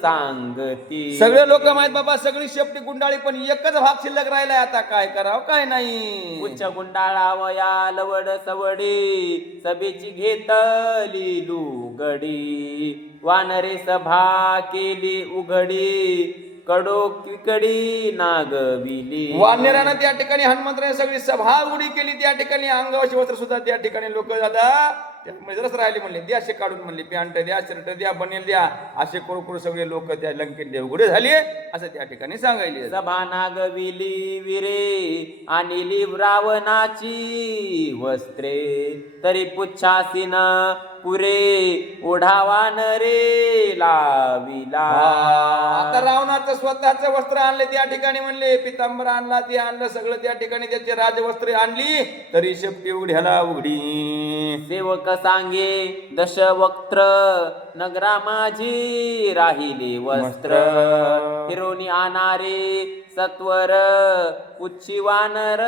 सांगती. सगळे लोक माहित बाबा, सगळी शेपटी गुंडाळी, पण एकच भाग शिल्लक राहिलाय. आता काय करावं काय नाही. पुच्छ गुंडाळावया लवड सवडी सभेची घेतली लुगडी वानरे सभा केली उघडी कडो किकडी नागविली. वानरानं त्या ठिकाणी हनुमंतराने सगळी सभा उडी केली. त्या ठिकाणी अंगावरचे वस्त्र सुद्धा त्या ठिकाणी लोक आता जरच राहिले म्हणले, द्या असे काढून म्हणले, पॅन्ट द्या, शर्ट द्या, बनेल द्या, असे करू करू सगळे लोक त्या लंकेत उघडे झाले असं त्या ठिकाणी सांगायले. सभा नागविली विरे आणली रावणाची वस्त्रे तरी पुच्छासीन पुरे ओढावान रे लाविला. आता रावणाचं स्वतःच वस्त्र आणले त्या ठिकाणी म्हणले, पितांबर आणला, ते आणलं सगळं त्या ठिकाणी त्याचे राजवस्त्रे आणली, तरी शेपटी उघड्याला उघडी. सेवक सांगे दशवक्त्र नगरा माझी राहिली वस्त्र हिरोनी आणारे सत्वर पुच्छी वानर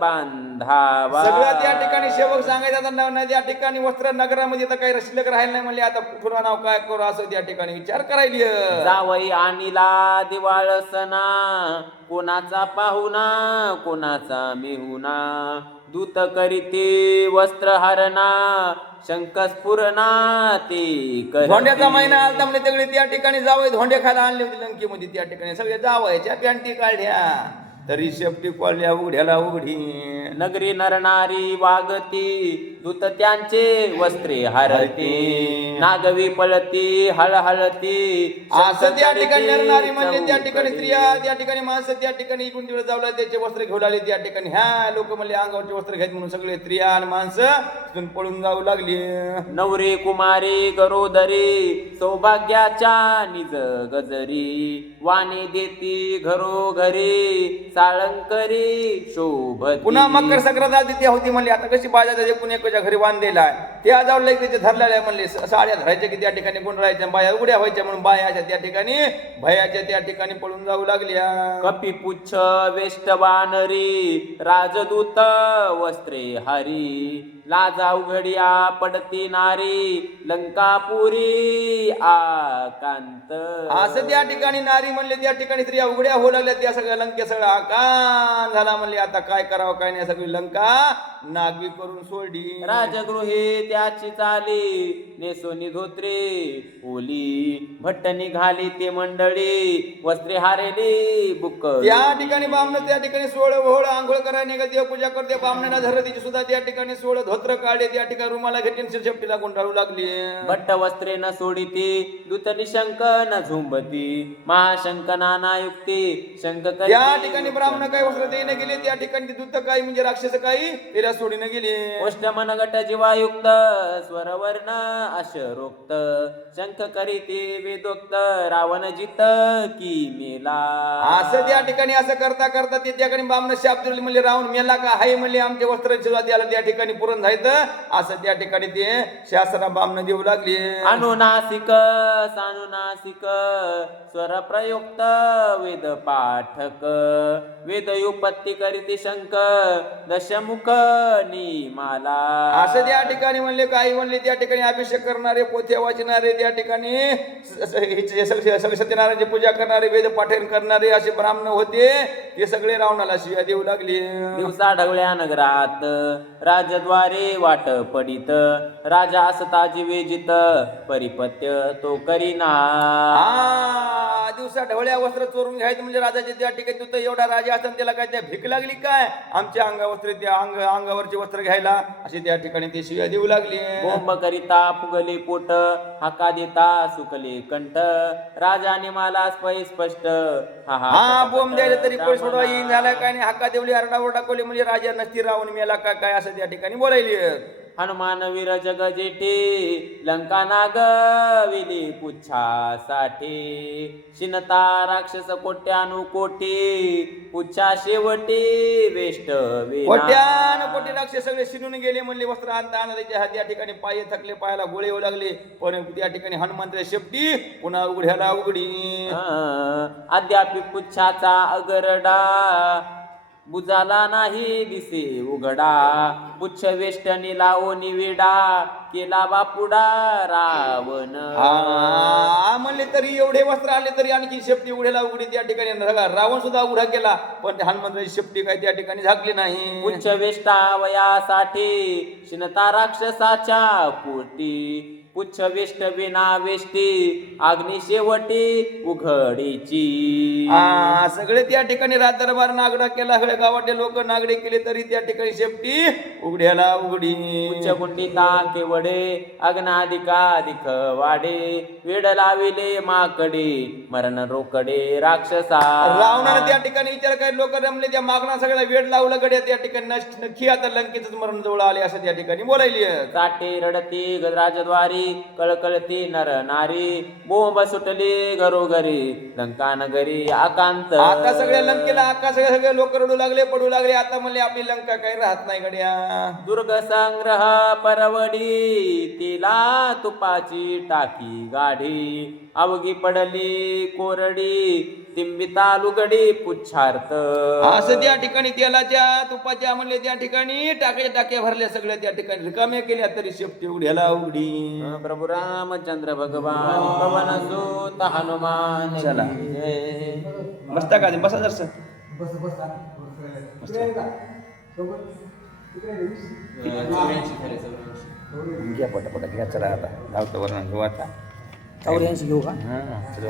बांधावा. सगळं त्या ठिकाणी सेवक सांगायचं त्या ठिकाणी वस्त्र नगरामध्ये तर काही शिल्लक राहिलं नाही म्हणले, आता कुठून नाव काय करू असं त्या ठिकाणी विचार करायली. जावई आणिला दिवाळ सणा कोणाचा पाहुणा कोणाचा मेहुणा दूत करीते वस्त्र हरणा शंकस्फुरणा ते धोंड्याचा महिना आलता म्हणजे सगळे त्या ठिकाणी जावई धोंडे खायला आणले होते लंकेमध्ये. त्या ठिकाणी सगळे जावयाच्या पॅन्टी काढल्या, तरी शेपटी कोल्ह्या उघड्याला उघडी. नगरी नरनारी वागती दूत त्यांचे वस्त्रे हरती नागवी पळती हळहळती. असं त्या ठिकाणी नरनारी म्हणजे त्या ठिकाणी स्त्रिया, त्या ठिकाणी माणसं त्या ठिकाणी इकडून तिकडे जावला त्याचे वस्त्र घेऊन आले. त्या ठिकाणी ह्या लोक म्हणले अंगावरचे वस्त्र घ्यायचे म्हणून सगळे स्त्रिया आणि माणसं तिथून पळून जाऊ लागली. नवरे कुमारी गरोदरी सौभाग्याच्या निज गजरी वाणी देती घरोघरी साळंकरी शोभती. पुन्हा मकर संक्रांत त्या होती म्हणली, आता कशी बाजा एकूण एकाच्या घरी बांधलेला आहे, त्या जाऊन त्याचे धरलेल्या म्हणले साड्या धरायच्या की त्या ठिकाणी गुंडळायच्या, बाया उघड्या व्हायच्या म्हणून बायाच्या त्या ठिकाणी भयाच्या त्या ठिकाणी पळून जाऊ लागल्या. कपी पुच्छ वेष्ट वानरी राजदूत वस्त्रे हरी लाजा उघडिया पडती नारी लंकापुरी आकांत. असं त्या ठिकाणी नारी म्हणले, त्या ठिकाणी स्त्रिया उघड्या होऊ लागल्या, त्या सगळ्या लंके सगळं आकान झाला म्हणले. आता काय करावं काय नाही, सगळी लंका नागवी करून सोडली. राजगृहे त्याची चाली नेसोनी धोत्रे ओली भट्ट निघाली ते मंडळी वस्त्रे हारेली बुक. त्या ठिकाणी बामण त्या ठिकाणी सोळ ओळ आंघोळ करायला निघत, देवपूजा करते, बामणाला धरतीची सुद्धा त्या ठिकाणी सोळ धोत्र काढले, त्या ठिकाणी रुमाला घेतली, शेपटीला गुंडाळू लागली. भट्ट वस्त्रे न सोडिती दूत निशंक न झुंबती महाशंक नाना युक्ती शंक करी. त्या ठिकाणी ब्राह्मण काही वस्त्र देईन गेले, त्या ठिकाणी ते दूत काही म्हणजे राक्षस काही तिला सोडीन गेले. ओष्ट मनगट जीवायुक्त स्वरवर्ण अशरोक्त शंख करीती वेदोक्त रावण जित की मेला. असं त्या ठिकाणी असं करता करता ते त्या ठिकाणी बामण शाप दिली, म्हणले रावण मेला का हाय म्हणले, आमच्या वस्त्रांची त्याला त्या ठिकाणी पुरण जायचं. असं त्या ठिकाणी ते शास्त्रा बामण देऊ लागले. अनुनासिक सानुनासिक स्वर प्रयुक्त वेद पाठक वेदयुपत्ती करीती शंक दशमुख निमाला. असं त्या ठिकाणी म्हणले, काही म्हणले त्या ठिकाणी अभिषेक करणारे, पोथ्या वाचणारे, त्या ठिकाणी सत्यनारायणची पूजा करणारे, वेद पाठन करणारे असे ब्राह्मण होते. ते सगळे रावणाला शिव्या देऊ लागले. दिवसा ढवळ्या नगरात राजद्वारे वाट पडित राजा असता जीवेजित परिपत्य तो करीना. दिवसा ढवळ्या वस्त्र चोरून घ्यायचं म्हणजे राजाचे त्या ठिकाणी तू तर एवढा राजा असताना त्याला काय त्या भीक लागली काय आमच्या अंगावस्त्र त्या अंगावरचे वस्त्र घ्यायला, असे त्या ठिकाणी ते शिव्या देऊ लागले. बोंब करिता फुगले पोट हाका देता सुकले कंठ राजाने मला स्पष्ट हा बोंब द्यायला तरी पैसे सोडवा येईन झाला काय नाही, हाका देवली आरडाओरडा कोली म्हणजे राजा नसती रावण मेला का काय असं त्या ठिकाणी बोलायली. हनुमान वीर जग जेठी लंका नागविली पुच्छासाठी शिनता राक्षस कोट्यानु कोटी पुच्छा शेवटी वेष्ट कोट्यान कोटी राक्षस सगळे शिनून गेले म्हणले. वस्त्र आणता आणता त्या ठिकाणी पाय थकले, पायाला गोळे येऊ लागले, पण त्या ठिकाणी हनुमंत शेपटी पुन्हा उघड्याला उघडी. अद्यापि पुच्छाचा अगरडा बुजाला नाही दिसे उघडा पुच्छ वेष्टनी लावो निविडा केला बापुडा रावण. म्हणले तरी एवढे वस्त्र आले तरी आणखी शेपटी उघड्याला उघडी त्या ठिकाणी रावण सुद्धा उघडा केला, पण हनुमंताची शेपटी काही त्या ठिकाणी झाकली नाही. पुच्छ वेष्टा वयासाठी शिनता राक्षसाच्या पोटी पुच्छ वेष्ट विना वेष्टी अग्नि शेवटी उघडीची. सगळे त्या ठिकाणी राजदरबार नागडा केला, सगळे गावातले लोक नागडे केले तरी त्या ठिकाणी शेपटी उघड्याला उघडी. उच्च कुंडिता केवडे अग्नाधिकाधिक वाडे वेड लाविले माकडे मरण रोकडे राक्षसा. रावणाला त्या ठिकाणी विचार काही लोक रमले, त्या मागणा सगळ्या वेड लावलं गड्या त्या ठिकाणी नक्की आता लंकेच मरण जवळ आले असं त्या ठिकाणी बोलायली. काटे रडती राजद्वारी कळकळती नर नारी बोंब सुटली घरोघरी लंका नगरी आकांत. आता सगळ्या लंकेला आकाश सगळे लोक रडू लागले, पडू लागले. आता म्हणले आपली लंका काही राहत नाही गड्या. दुर्ग संग्रह परवडी तिला तुपाची टाकी गाढी अवघी पडली कोरडी तिंबिता लुगडी पुच्छार्थ. असं त्या ठिकाणी तेलाच्या तुपाच्या म्हणले त्या ठिकाणी टाक्या भरल्या, सगळ्या त्या ठिकाणी रिकाम्या केल्या तरी शेपटी उघड्याला उघडी. प्रभू रामचंद्र भगवान पवन सुत हनुमान चला. जय. बसता का बसा जरस घ्या पटापटा घ्या. चला आता धावतो वर्णन घेऊ आता 84 घेऊ का?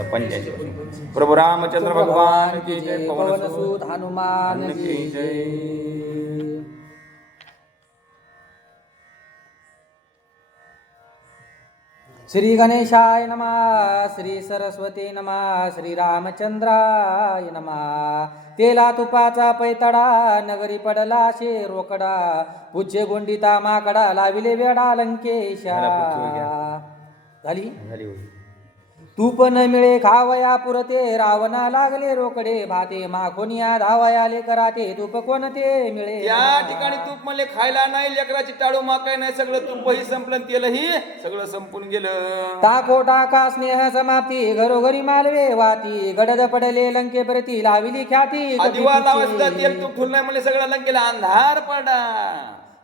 85. प्रभू रामचंद्र भगवान की जय. पवन सुत हनुमान की जय. श्री गणेशाय नमः, श्री सरस्वती नमः, श्री रामचंद्राय नमः. तेला तुपाचा पैतडा नगरी पडला शे रोकडा पूज्य गोंडिता माकडा लाविले वेडा लंकेशा. झाली तूप न मिळे खावया पुरते रावणा लागले रोकडे भाते माखोनिया धावया लेकराते तूप कोणते मिळे. या ठिकाणी तूप म्हणले खायला नाही, लेकराची टाळू माकाय नाही, सगळं तूपही संपलं, तेलही सगळं संपून गेलं. टाको टाका स्नेह समाप्ती घरोघरी मालवे वाती गडद पडले लंके प्रती लाविली ख्याती. दिवा लावायचं तेल तूप ठुल नाही म्हणले, सगळ्या लंकेला अंधार पडा.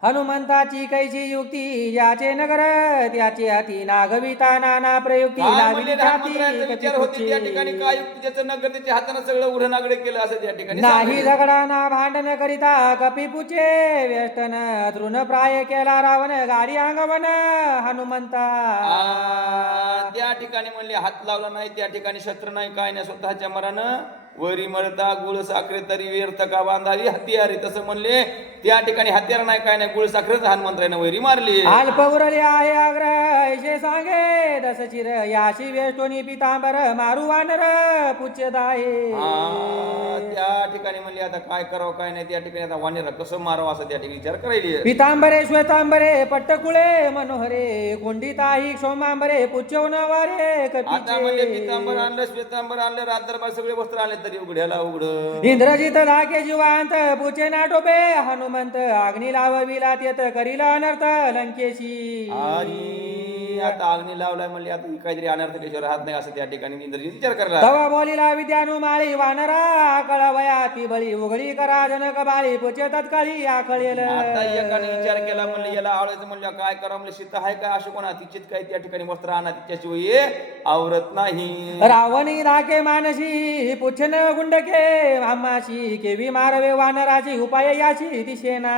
हनुमंताची कैची युक्ती ज्याचे नगर त्याचे हाती नागविता नाना प्रयुक्ती काय लाविली म्हणले छाती हनुमंतरायांचा विचार होते त्या ठिकाणी कपिपुच्छे. काय युक्ती ज्याचं नगर त्याच्या हाताने सगळं उघडं नागडे केलं असं त्या ठिकाणी नाही सांगितलं. झगडा ना भांडण करिता कपिपुचे व्यस्तन तृण प्राय केला रावण गाडी अंगवन हनुमंता. त्या ठिकाणी म्हणले हात लावला नाही त्या ठिकाणी शस्त्र नाही काय नाही स्वतःच्या मरानं वरी मरता गुळ साखरे तरी व्यर्थ का बांधावी हत्यारे तसं म्हणले त्या ठिकाणी हत्यार नाही काय नाही गुळ साखरेच हनुमंतरायनं वैरी मारली. अल्प उरले आहे आग्रह ऐसे सांगे दस चिर याशी वेष्टोनी पितांबर मारू वानर पुच्छदाये. त्या ठिकाणी म्हणले आता काय करावं काय नाही त्या ठिकाणी आता वानेर कसं मारावं असं त्या ठिकाणी विचार करायली. पितांबरे श्वेतांबरे पट्टकुळे मनोहरे गुंडिताही क्षोमांबरे पुच्छवून वारे आता म्हणले कपीचे. पितांबर आणलं श्वेतांबर आणलं रात्रभर सगळे वस्त्र आणले तरी उघड्याला उघड. इंद्रजित धाके जीवांत पुचे ना टोपे हनुमंत अग्नी लावविला तेत करीला अनर्थ लंकेशी. आणि आता अग्नी लावलाय म्हणले आता ही काहीतरी अनर्थ केशवर राहत नाही असं त्या ठिकाणी इंद्रजित विचार करला. तवा बोलिला विद्यानुमाळी वानरा कळवया ती बळी उघडी करा जनक बाळी पुचे तत्काळी आखळेल. आता एकाने विचार केला म्हणले याला आवडायचं म्हणलं काय करा म्हणले सीता आहे का अशोक कोणा तिचीत काय त्या ठिकाणी वस्त्र आणा तिच्याशिवाय आवरत नाही. रावणी धाके मानशी पुच्छन गुंडके आम्हाशी केवी मारवे वानराची उपाय याची दिशेना.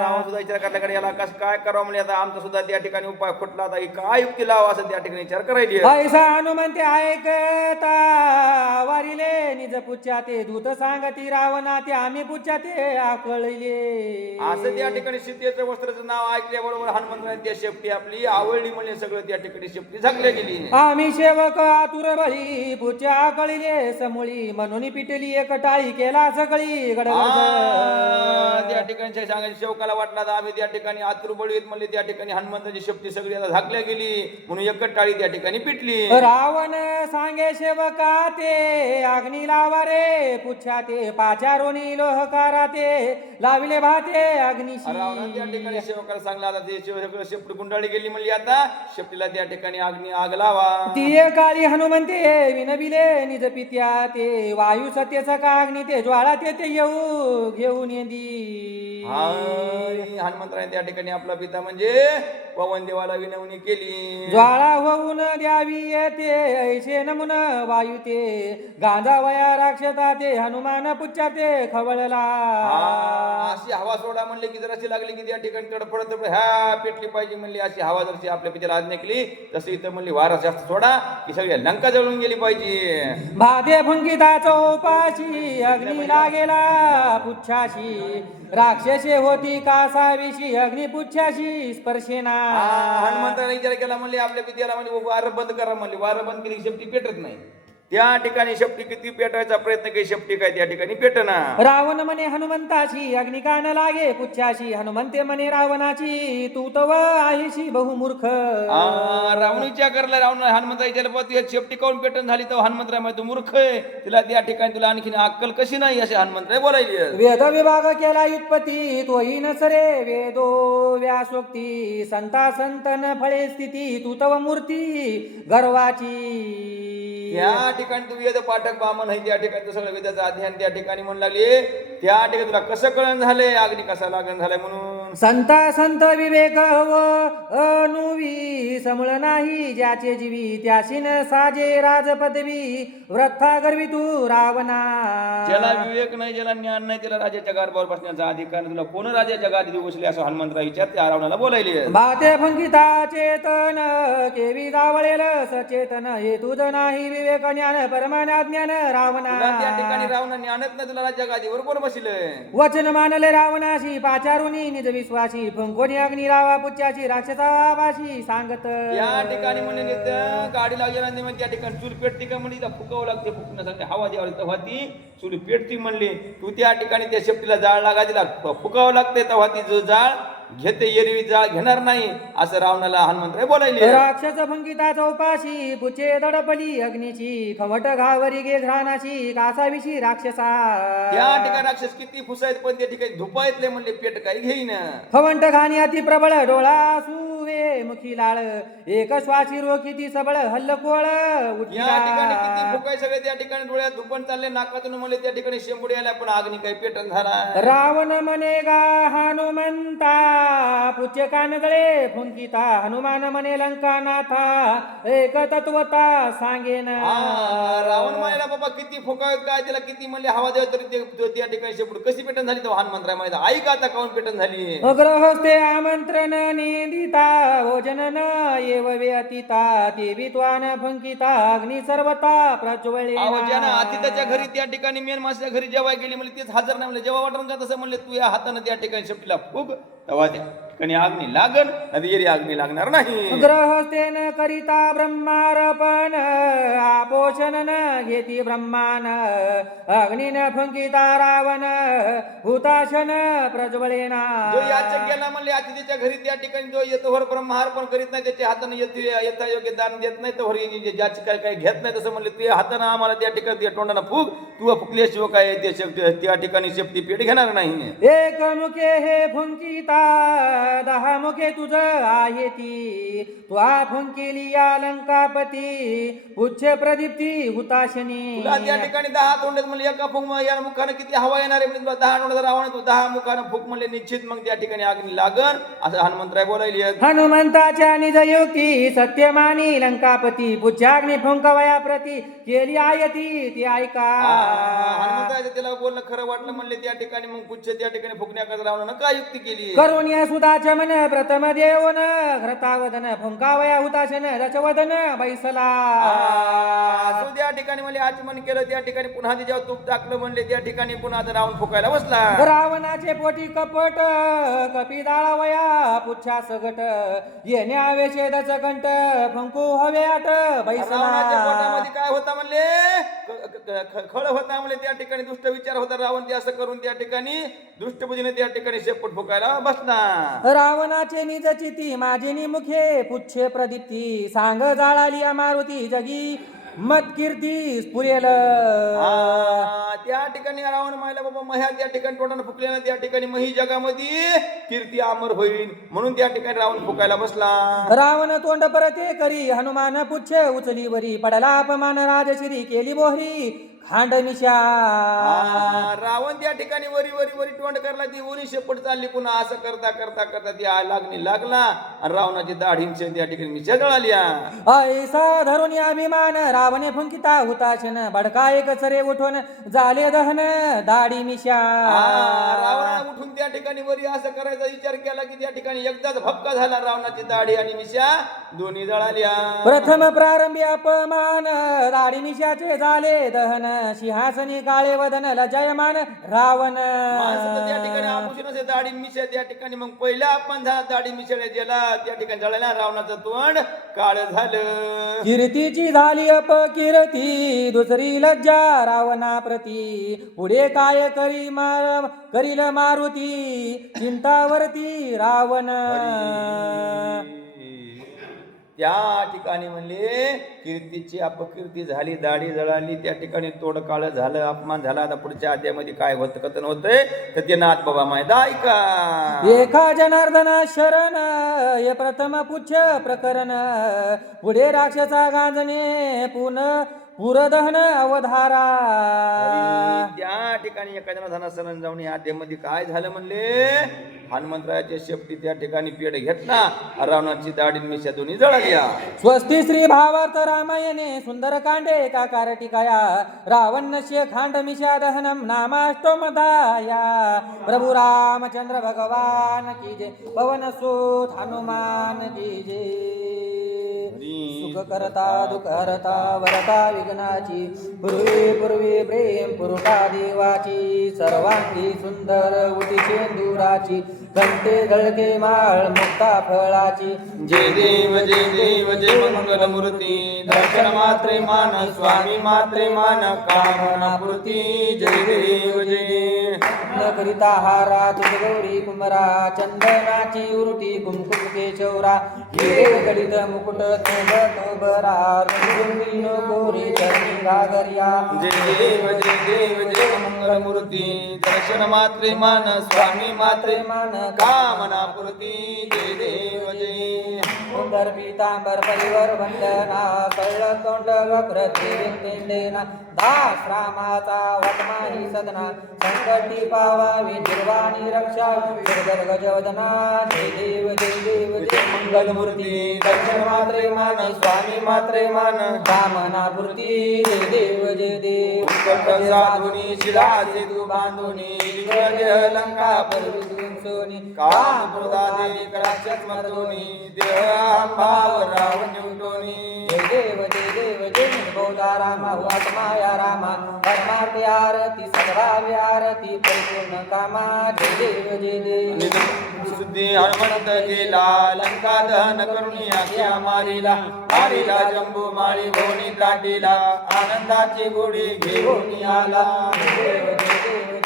रावण सुद्धा विचार करल्याकडे याला कसं काय करावं म्हणले आता आमचा सुद्धा त्या ठिकाणी उपाय खुटला आता ही काय युक्ती लावा असं त्या ठिकाणी विचार करायली. ऐसा हनुमंते ऐकता वारिले निज पुच्छा ते दूत सांगती रावणा ते आम्ही पुच्छा ते आकळले. असं त्या ठिकाणी सीतेचं वस्त्राचं नाव ऐकल्याबरोबर हनुमंतराने त्या शेपटी आपली आवडली म्हणले सगळं त्या ठिकाणी शेपटी झाकल्या गेली. आम्ही सेवक आतुर बळी पुच्छा आकळले समोळी म्हणून पिटली एक टाळी केला सकळी गडगड. त्या ठिकाणी सांगायचं शेवकाला वाटला आता आम्ही त्या ठिकाणी आतुर बळीत म्हणले त्या ठिकाणी हनुमंताची शेपटी सगळी आता झाकल्या गेली म्हणून एकच टाळी त्या ठिकाणी पिटली. रावण सांगे सेवका ते अग्नी लावा रे पुच्छा ते पाचारोनी लोहकारा ते लाविले भाते अग्निशी. रावणाने त्या ठिकाणी सेवकाला सांगला आता ते सगळं शेपटी गुंडाळी गेली म्हणली आता शेपटीला त्या ठिकाणी आग लावा. ती काळी हनुमंते विनविले निज पित्या ते वायू सत्यचा का अग्नी ते ज्वाळा ते येऊ घेऊन येदी. हनुमंतराने त्या ठिकाणी आपला पिता म्हणजे पवन देवाला विनवणी केली. ज्वाळा होऊन द्यावी येते ऐसे नमुन वायू ते गांजावया राक्षता ते हनुमान पुच्छा ते खवळला. अशी हवा सोडा म्हणले की जराशी लागली की त्या ठिकाणी तडफडत ह्या पेटली पाहिजे म्हणली अशी हवा जरशी आपल्या पित्याला आज्ञा केली तशी इथं म्हणली वारा जास्त सोडा की सगळी लंका जळून गेली पाहिजे. भाते फुंकिता चौपाशी अग्नी लागेला पुच्छाशी राक्षसे होती कासाविषी अग्नी पुच्छाशी स्पर्शेना. हनुमंताने विचार केला म्हणले आपल्या पित्याला म्हणजे वारं बंद करा म्हणले वारं बंद केली शेपटी पेटत नाही. त्या ठिकाणी शेपटी किती पेटवायचा प्रयत्न केली शेपटी काय त्या ठिकाणी पेटना. रावण म्हणे हनुमंताची अग्निकान लागे पुच्छाशी हनुमंते म्हणे रावणाची तू तव आईशी बहुमूर्ख. रावण विचार करला रावण हनुमंता विचारलं शेपटी काऊन पेटन झाली तर हनुमंतराय तू मूर्ख आहे तिला त्या ठिकाणी तुला आणखीन अक्कल कशी नाही असे हनुमंतराय बोलायली. वेद विभाग केला युत्पत्ती तोही नसरे वेदो व्यासोक्ती संता संतन फळे स्थिती तू तव मूर्ती गर्वाची. त्या ठिकाणी तू वेद पाठक ब्राह्मण आहे त्या ठिकाणी सगळं वेदाचं अध्ययन त्या ठिकाणी म्हणू लागले त्या ठिकाणी तुला कसं कळण झालंय अग्नी कसा लागण झालाय म्हणून. संता संत विवेक व अनुवी समळ नाही ज्याचे जीवी त्याशीन साजे राजपदवी व्रथा गर्वी तू रावणा. ज्याला विवेक नाही ज्याला ज्ञान नाही त्याला राजाच्या गारबावर बसण्याचा अधिकार तुला कोण राजाच्या गादी बसले असं हनुमंतराव विचार त्या रावणाला बोलायले. भाते फंकिता चेतन केवी जावळेल सचेतन हे तुझ नाही विवेक ज्ञान परमाना ज्ञान रावणा. त्या ठिकाणी रावण ज्ञानच नाही तुला राजा गादीवर कोण बसले. वचन मानले रावणाशी पाचारुनी निज विश्वासी फंकोनी अग्नी रावा पुच्छाची राक्षसावाशी सांगत. या ठिकाणी म्हणजे गाडी लागली त्या ठिकाणी चूल पेटती का म्हणजे फुकावं लागते फुकण्यासाठी हवा द्यावी तेव्हा ती चूल पेटती म्हणली. तू त्या ठिकाणी त्या शेपटीला जाळ लागा तिला फुकावं लागते तेव्हा ती जो जाळ घेते एरवी जाळ घेणार नाही असं रावणाला हनुमंतराय बोलायले. राक्षस फंकिता चौपाशी पुचे दडपली अग्नीची खमट घावरी गे घ्राणाची कासाविषी राक्षसा. त्या ठिकाणी राक्षस किती फुसायत पण त्या ठिकाणी धुपायतले म्हणले पेट काही घेईन. खवंट घाणी अति प्रबळ डोळा सुरुवे मुखी लाळ एक श्वासी रोखी सबळ हल्लकोळ उठी या ठिकाणी किती फुकाय सगळे त्या ठिकाणी डोळ्यात धुपण चालले नाकातून म्हणले त्या ठिकाणी शेंबुडी आल्या पण अग्नी काही पेटन झाला रावण म्हणे गा हनुमंता पुच्चे कान गळे फुंकिता हनुमान म्हणे लंका नाथा एक तत्वता सांगेन रावण मायला बाबा किती फुकाय काय त्याला किती म्हणले हवा द्याव तरी ते त्या ठिकाणी शेंबुडी कशी पेटन झाली तो हनुमंतराय माहिती आई का आता काऊन पेटन झाली ग्रहस्थे आमंत्रण निंदिता भोजन न येव व्यतीता ते विद्वान फुंकिता अग्नी सर्वता प्रज्वळे ज्यानं आतिथ्याच्या घरी त्या ठिकाणी मेन माणसाच्या घरी जेव्हा गेली म्हणजे तेच हजर नाही म्हणले जेव्हा वाटून का तसं म्हणले तू या हाताने त्या ठिकाणी शेपटीला फुग तेव्हा त्या ठिकाणी अग्नी लागन नाही येरी अग्नी लागणार नाही ग्रहस्थेन करिता ब्रह्मार्पण आपोषण न घेती ब्रह्मान अग्निन फुंकिता रावण हुताशन प्रज्वलेना जो याचक गेला म्हणले अतिथीच्या घरी त्या ठिकाणी जो येतो वर ब्रह्मार्पण करीत नाही त्याच्या हाताने येता योग्य दान देत नाही तर ज्याची काय काही घेत नाही तसं म्हणले तुझ्या हाताने आम्हाला त्या ठिकाणी त्या तोंडाने फुग तू फुकल्याशिवाय काय त्या ठिकाणी शेपटी पेट घेणार नाही एक मुखे हे फुंकिता दहा मुखे तुझ आहे ती त्वा फुंकिली या लंकापती पुच्छ प्रदीप्ती हुताशनी तुला त्या ठिकाणी 10 तोंडात म्हणले एका फुक या मुखाने किती हवा येणार आहे म्हणजे 10 तोंडात रावण तू 10 मुखाने फुक म्हणले निश्चित मग त्या ठिकाणी अग्नी लागन असं हनुमंतराय बोलायली हनुमंताच्या निजयुक्ती सत्यमानी लंकापती पुच्छाग्नी फुंकवया प्रती केली आयती ती ऐका हनुमंतरायचं त्याला बोलणं खरं वाटलं म्हणले त्या ठिकाणी मग पुच्छ त्या ठिकाणी फुकण्याकरता रावणानं काय युक्ती केली करुण्या सुदाचमन प्रथम देवन घृतावदन फुंकावया हुताशन रचवदन बैसला तो त्या ठिकाणी म्हणले आचमन केलं त्या ठिकाणी पुन्हा जेव्हा तूप टाकलं म्हणले त्या ठिकाणी पुन्हा आता रावण फुकायला बसला रावणाचे पोटी कपट कपी दाळावया पुच्छा सगट येणे आवेशेदच कंठ फुंकू हवे आट रावणाच्या बैसला पोटामध्ये काय होता म्हणले खळ होता म्हणले त्या ठिकाणी दुष्ट विचार होता रावण ते असं करून त्या ठिकाणी दुष्ट बुद्धीने त्या ठिकाणी शेपट फुकायला बसला रावणाचे निज चिती माझे निमुखे पुच्छे प्रदीप्ती सांग जाळाली मारुती जगी मत कीर्ती पुरेल त्या ठिकाणी रावण मायला बाबा मह्या त्या ठिकाणी तोंडाने फुकल्यानं त्या ठिकाणी मही जगामध्ये कीर्ती अमर होईल म्हणून त्या ठिकाणी रावण फुकायला बसला रावण तोंड परते करी हनुमान पुच्छ उचली वरी पडला अपमान राजश्री केली बोहरी खांड निशा रावण त्या ठिकाणी वरी वरी वरी तोंड करला ती ओली शेपट चालली पुन्हा असं करता करता करता ती लागणी लागला आणि रावणाची दाढींचे त्या ठिकाणी मिशा जळाल्या ऐसा धरून अभिमान रावणे फुंकिता हुताशन बडका एक सरे उठून झाले दहन दाढी मिशा रावणाने उठून त्या ठिकाणी वरी असं करायचा विचार केला की त्या ठिकाणी एकदाच भपका झाला रावणाची दाढी आणि मिशा दोन्ही जळाल्या प्रथम प्रारंभी अपमान दाढी मिशाचे झाले दहन सिंहासनी काळे वदन लजयमान रावण माणसाचं त्या ठिकाणी आभूषण असे दाढी मिशा त्या ठिकाणी मग पहिला आपण झाला दाढी मिशाला गेला त्या ठिकाणी जळाला रावणाचं तोंड काळ झालं कीर्तीची झाली अपकीर्ती दुसरी लज्जा रावणा प्रती पुढे काय करील मारुती चिंतावरती रावण त्या ठिकाणी म्हणले कीर्तीची अपकीर्ती झाली दाढी जळाली त्या ठिकाणी तोड काळ झालं अपमान झाला आता पुढच्या अध्यायामध्ये काय होत कथन होतंय तर ते नाथ बाबा माहिती ऐका एका जनार्दन शरण हे प्रथम पुच्छ प्रकरण पुढे राक्षसा गांजणे पुरदहन अवधारा त्या ठिकाणी एका जनार्दना शरण जाऊन या अध्यायामध्ये काय झालं म्हणले हनुमंतरायाच्या शेपटी त्या ठिकाणी पेड घेतला रावणाची दाढी मिशा दोन्ही जळाल्या स्वस्ती श्री भावार्थ रामायणे सुंदर कांडे काकार टिकाया रावणस्य खांड मिशा दहनम नामाष्टोमदाया प्रभु रामचंद्र भगवान की जय पवन सुत हनुमान की जय सुख करता दुःख हरता वरता विघ्नाची पूर्वी प्रेम पुरता देवाची सर्वांगी सुंदर उटी शेंदुराची कंटे झळके माळ मुक्ता फळाची जय देव जय मंगल मूर्ती दर्शन मात्रे मान स्वामी मात्रे मान कामना पूर्ती जय देव जय न करिता हारा तुझ गौरी कुमरा चंदनाची उरुटी कुमकुम केशवरा हिरे गडित मुकुट तोबरा रंगुंगी नो गोरी चरणी घागरिया जय देव जय मंगल मूर्ती दर्शन मात्रे मान स्वामी मात्रे मान कामना पूर्ती जय देव जय सुंदर पीतांबर परिवर वंदना कळ तोंड वक्र त्रिविंदेना दास रामाचा वटमाही सदना संकटी पावावी निर्वाणी रक्षा दुर्गत गजवदना जय देव जय देव जय मंगल मूर्ती दर्शन मात्रे मान स्वामी मात्रे मान कामना पूर्ती जय देव जय देव उत्कट साधुनी शिला सेतू बांधुनी विजय लंका परविदून सोनी काम क्रोधादी कराक्षस मर्दोनी देह भाव रावण उठोनी जय देव जय निर्भोता रामा आत्माया रामा परमार्थ आरती सद्भाव्य आरती परिपूर्ण कामा जय देव शुद्धी हनुमंत केला लंका दहन करुणी आख्या मारिला मारिला जंबू माळी भोनी दाटीला आनंदाची गोडी घेऊन आला जय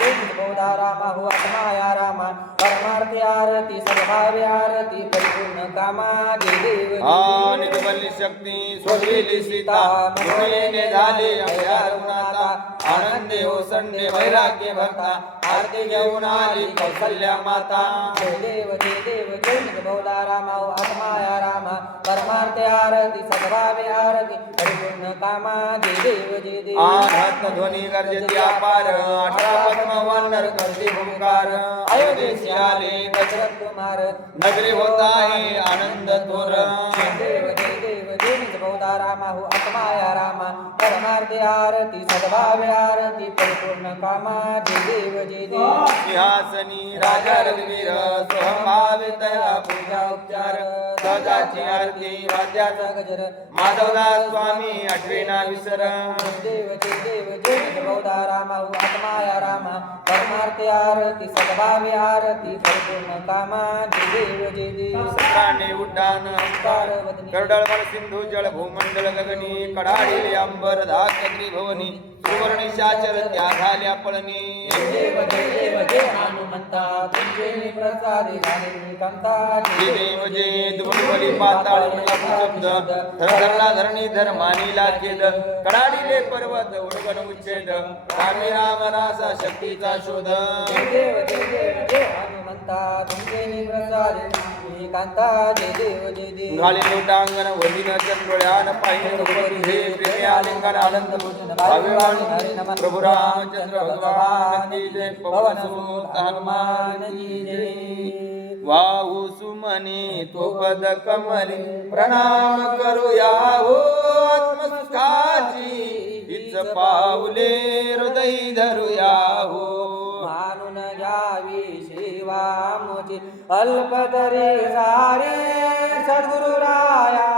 निर्भोता रामा आत्माया रामा परमार्थ आरती सद्भाव्य आरती परिपूर्ण कामा जय देव निजबली शक्ती स्वशीली सीता मुनीने झाले अभया रघुनाथा आनंदे ओसंडे वैराग्य भरता आरती घेऊन आली कौसल्या माता जय देव जय निर्भोता रामा आत्माया रामा परमार्थ आरती सद्भाव्य आरती परिपूर्ण कामा जय देव आनंद ध्वनी गर्जती अपार 18 पद्म वानर करते भूमकार अयोध्येशी आले दशरथ कुमार नगरी होता है आनंद थोर देव जय निर्भोता रामा आत्माया रामा परमार्थ आरती सद्भाव्य आरती परिपूर्ण कामा जय देव सिंहासनी राजा रघुवीर स्वभावे तया पूजा उपचार सदाची आरती वाद्याचा गजर माधवदास स्वामी आठवेना विसर देव जय निर्भोता रामा आत्माया रामा परमार्थ आरती सद्भाव्य आरती परिपूर्ण कामा जय देव सकाने उड्डाण करडळवळ सिंधू जळ भूमंडळ गगनी कडाळी अंबर धाक त्रिभुवनी सुवर्ण शाचर त्या झाल्या पळणी देव जय हनुमंता तुझे प्रसादे झाले कांता जय देव जय दुबळी पाताळ शब्द धरला धरणी धर्मानीला खेद कडाडीले पर्वत उडगण उच्छेद रामी राम रासा शक्तीचा शोध देव जय हनुमंता तुझे प्रसादे कांता जय देव घाली लोटांगण वदिन चंद्रोळ्यान पाहिन उपरी हे प्रेमी आलिंगन आनंद भूषण भाव्यवाणी प्रभु रामचंद्र भगवान की जय पवन सुत हनुमान की जय वाहू सुमनी तो पद कमली प्रणाम करूया हो आत्मसुखाची हिच पावले हृदय धरूया हो मानून घ्यावी सेवा मोची अल्पतरी सारी सद्गुरु राया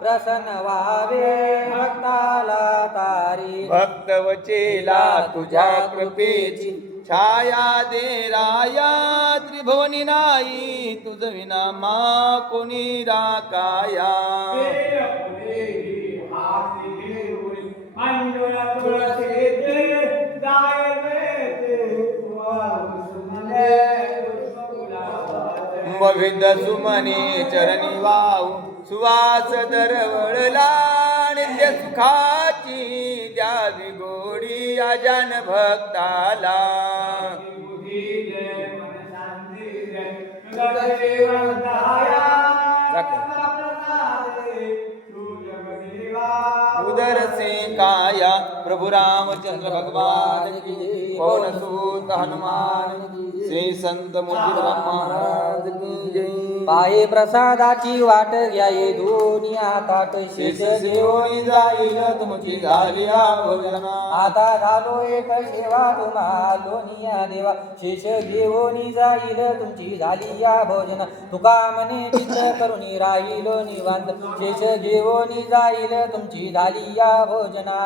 प्रसन्न व्हावे भक्ताला तारी भक्त वचेला तुझ्या कृपेची छाया दे राया त्रिभुवनी नाही तुझ विना मा कोणी राकाया विविध सुमने चरणी वाहू सुवास दरवळला नित्य सुखाची द्यावी गोडी अजान भक्ताला उदर से काया प्रभु रामचंद्र भगवान की पवन सूत हनुमान श्री संत मोती महाराज की जय पाये प्रसादाची वाट घ्याये दुनिया ताट शेष देवणी जाईल तुमची झाली भोजना आता झालो एक सेवा तुम्हा लोनिया देवा शेष घेऊनी जाईल तुमची झाली या भोजन तुका मने चित्त करुणी राहिलो निवांत शेष घेऊनी जाईल तुमची झाली या भोजना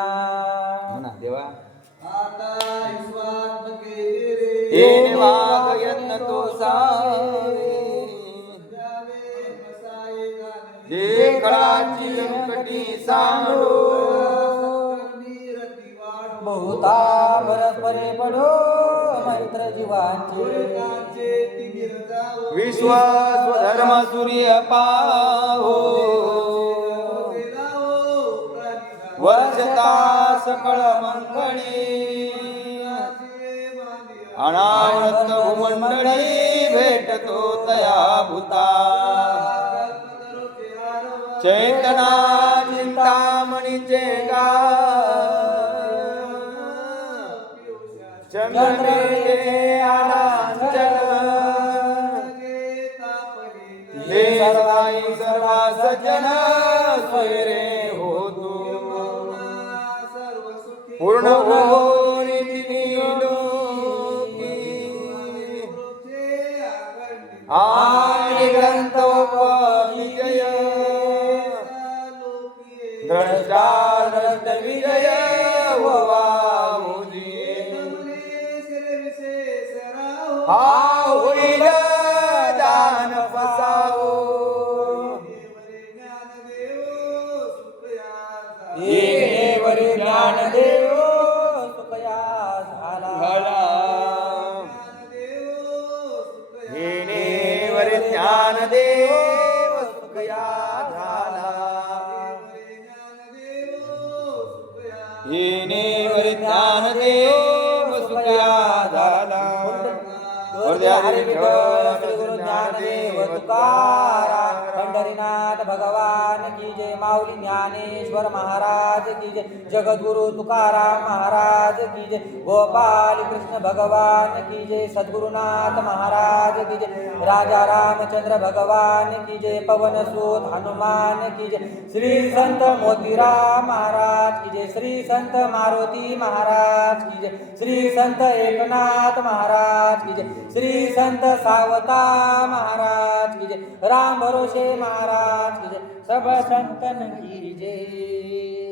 म्हणा देवा येणे वाघ यत्न तो सावे जे कळाची व्यंकटी सांडो बहुता परस्परे पडो मैत्र जीवांचे विश्व स्वधर्म सूर्य पाहो वर्षता सकळ मंगळे अनावृत भूमंडळी भेटतो तया भूता चैतना चिंतामणीचे गा चंद्रे आलांचन हे सर्वाई सर्वा सज्जन सोयरे होतो पूर्ण हो निधी लोकी आणि ग्रंथ विजय द्रष्टा द्रष्ट विजय हा होईल दान फसावो येणेवरी ज्ञानदेव सुखया झाला येणेवरी ज्ञानदेव सुखया झाला येणेवरी ज्ञानदेव सुखया झाला हरी विठ्ठल श्री गुरु ज्ञानदेव तुकाराम पंढरीनाथ भगवान की जय माऊली ज्ञानेश्वर महाराज की जय जगद्गुरु तुकाराम महाराज की जय गोपाल कृष्ण भगवान की जय सद्गुरुनाथ महाराज की जय राजा रामचंद्र भगवान की जय पवन सूत हनुमान की जय श्री संत मोतीराम महाराज की जय श्री संत मारुति महाराज की जय श्री संत एकनाथ महाराज की जय श्री संत सावता महाराज की जय राम भरोसे महाराज की जय सब संतन की जय।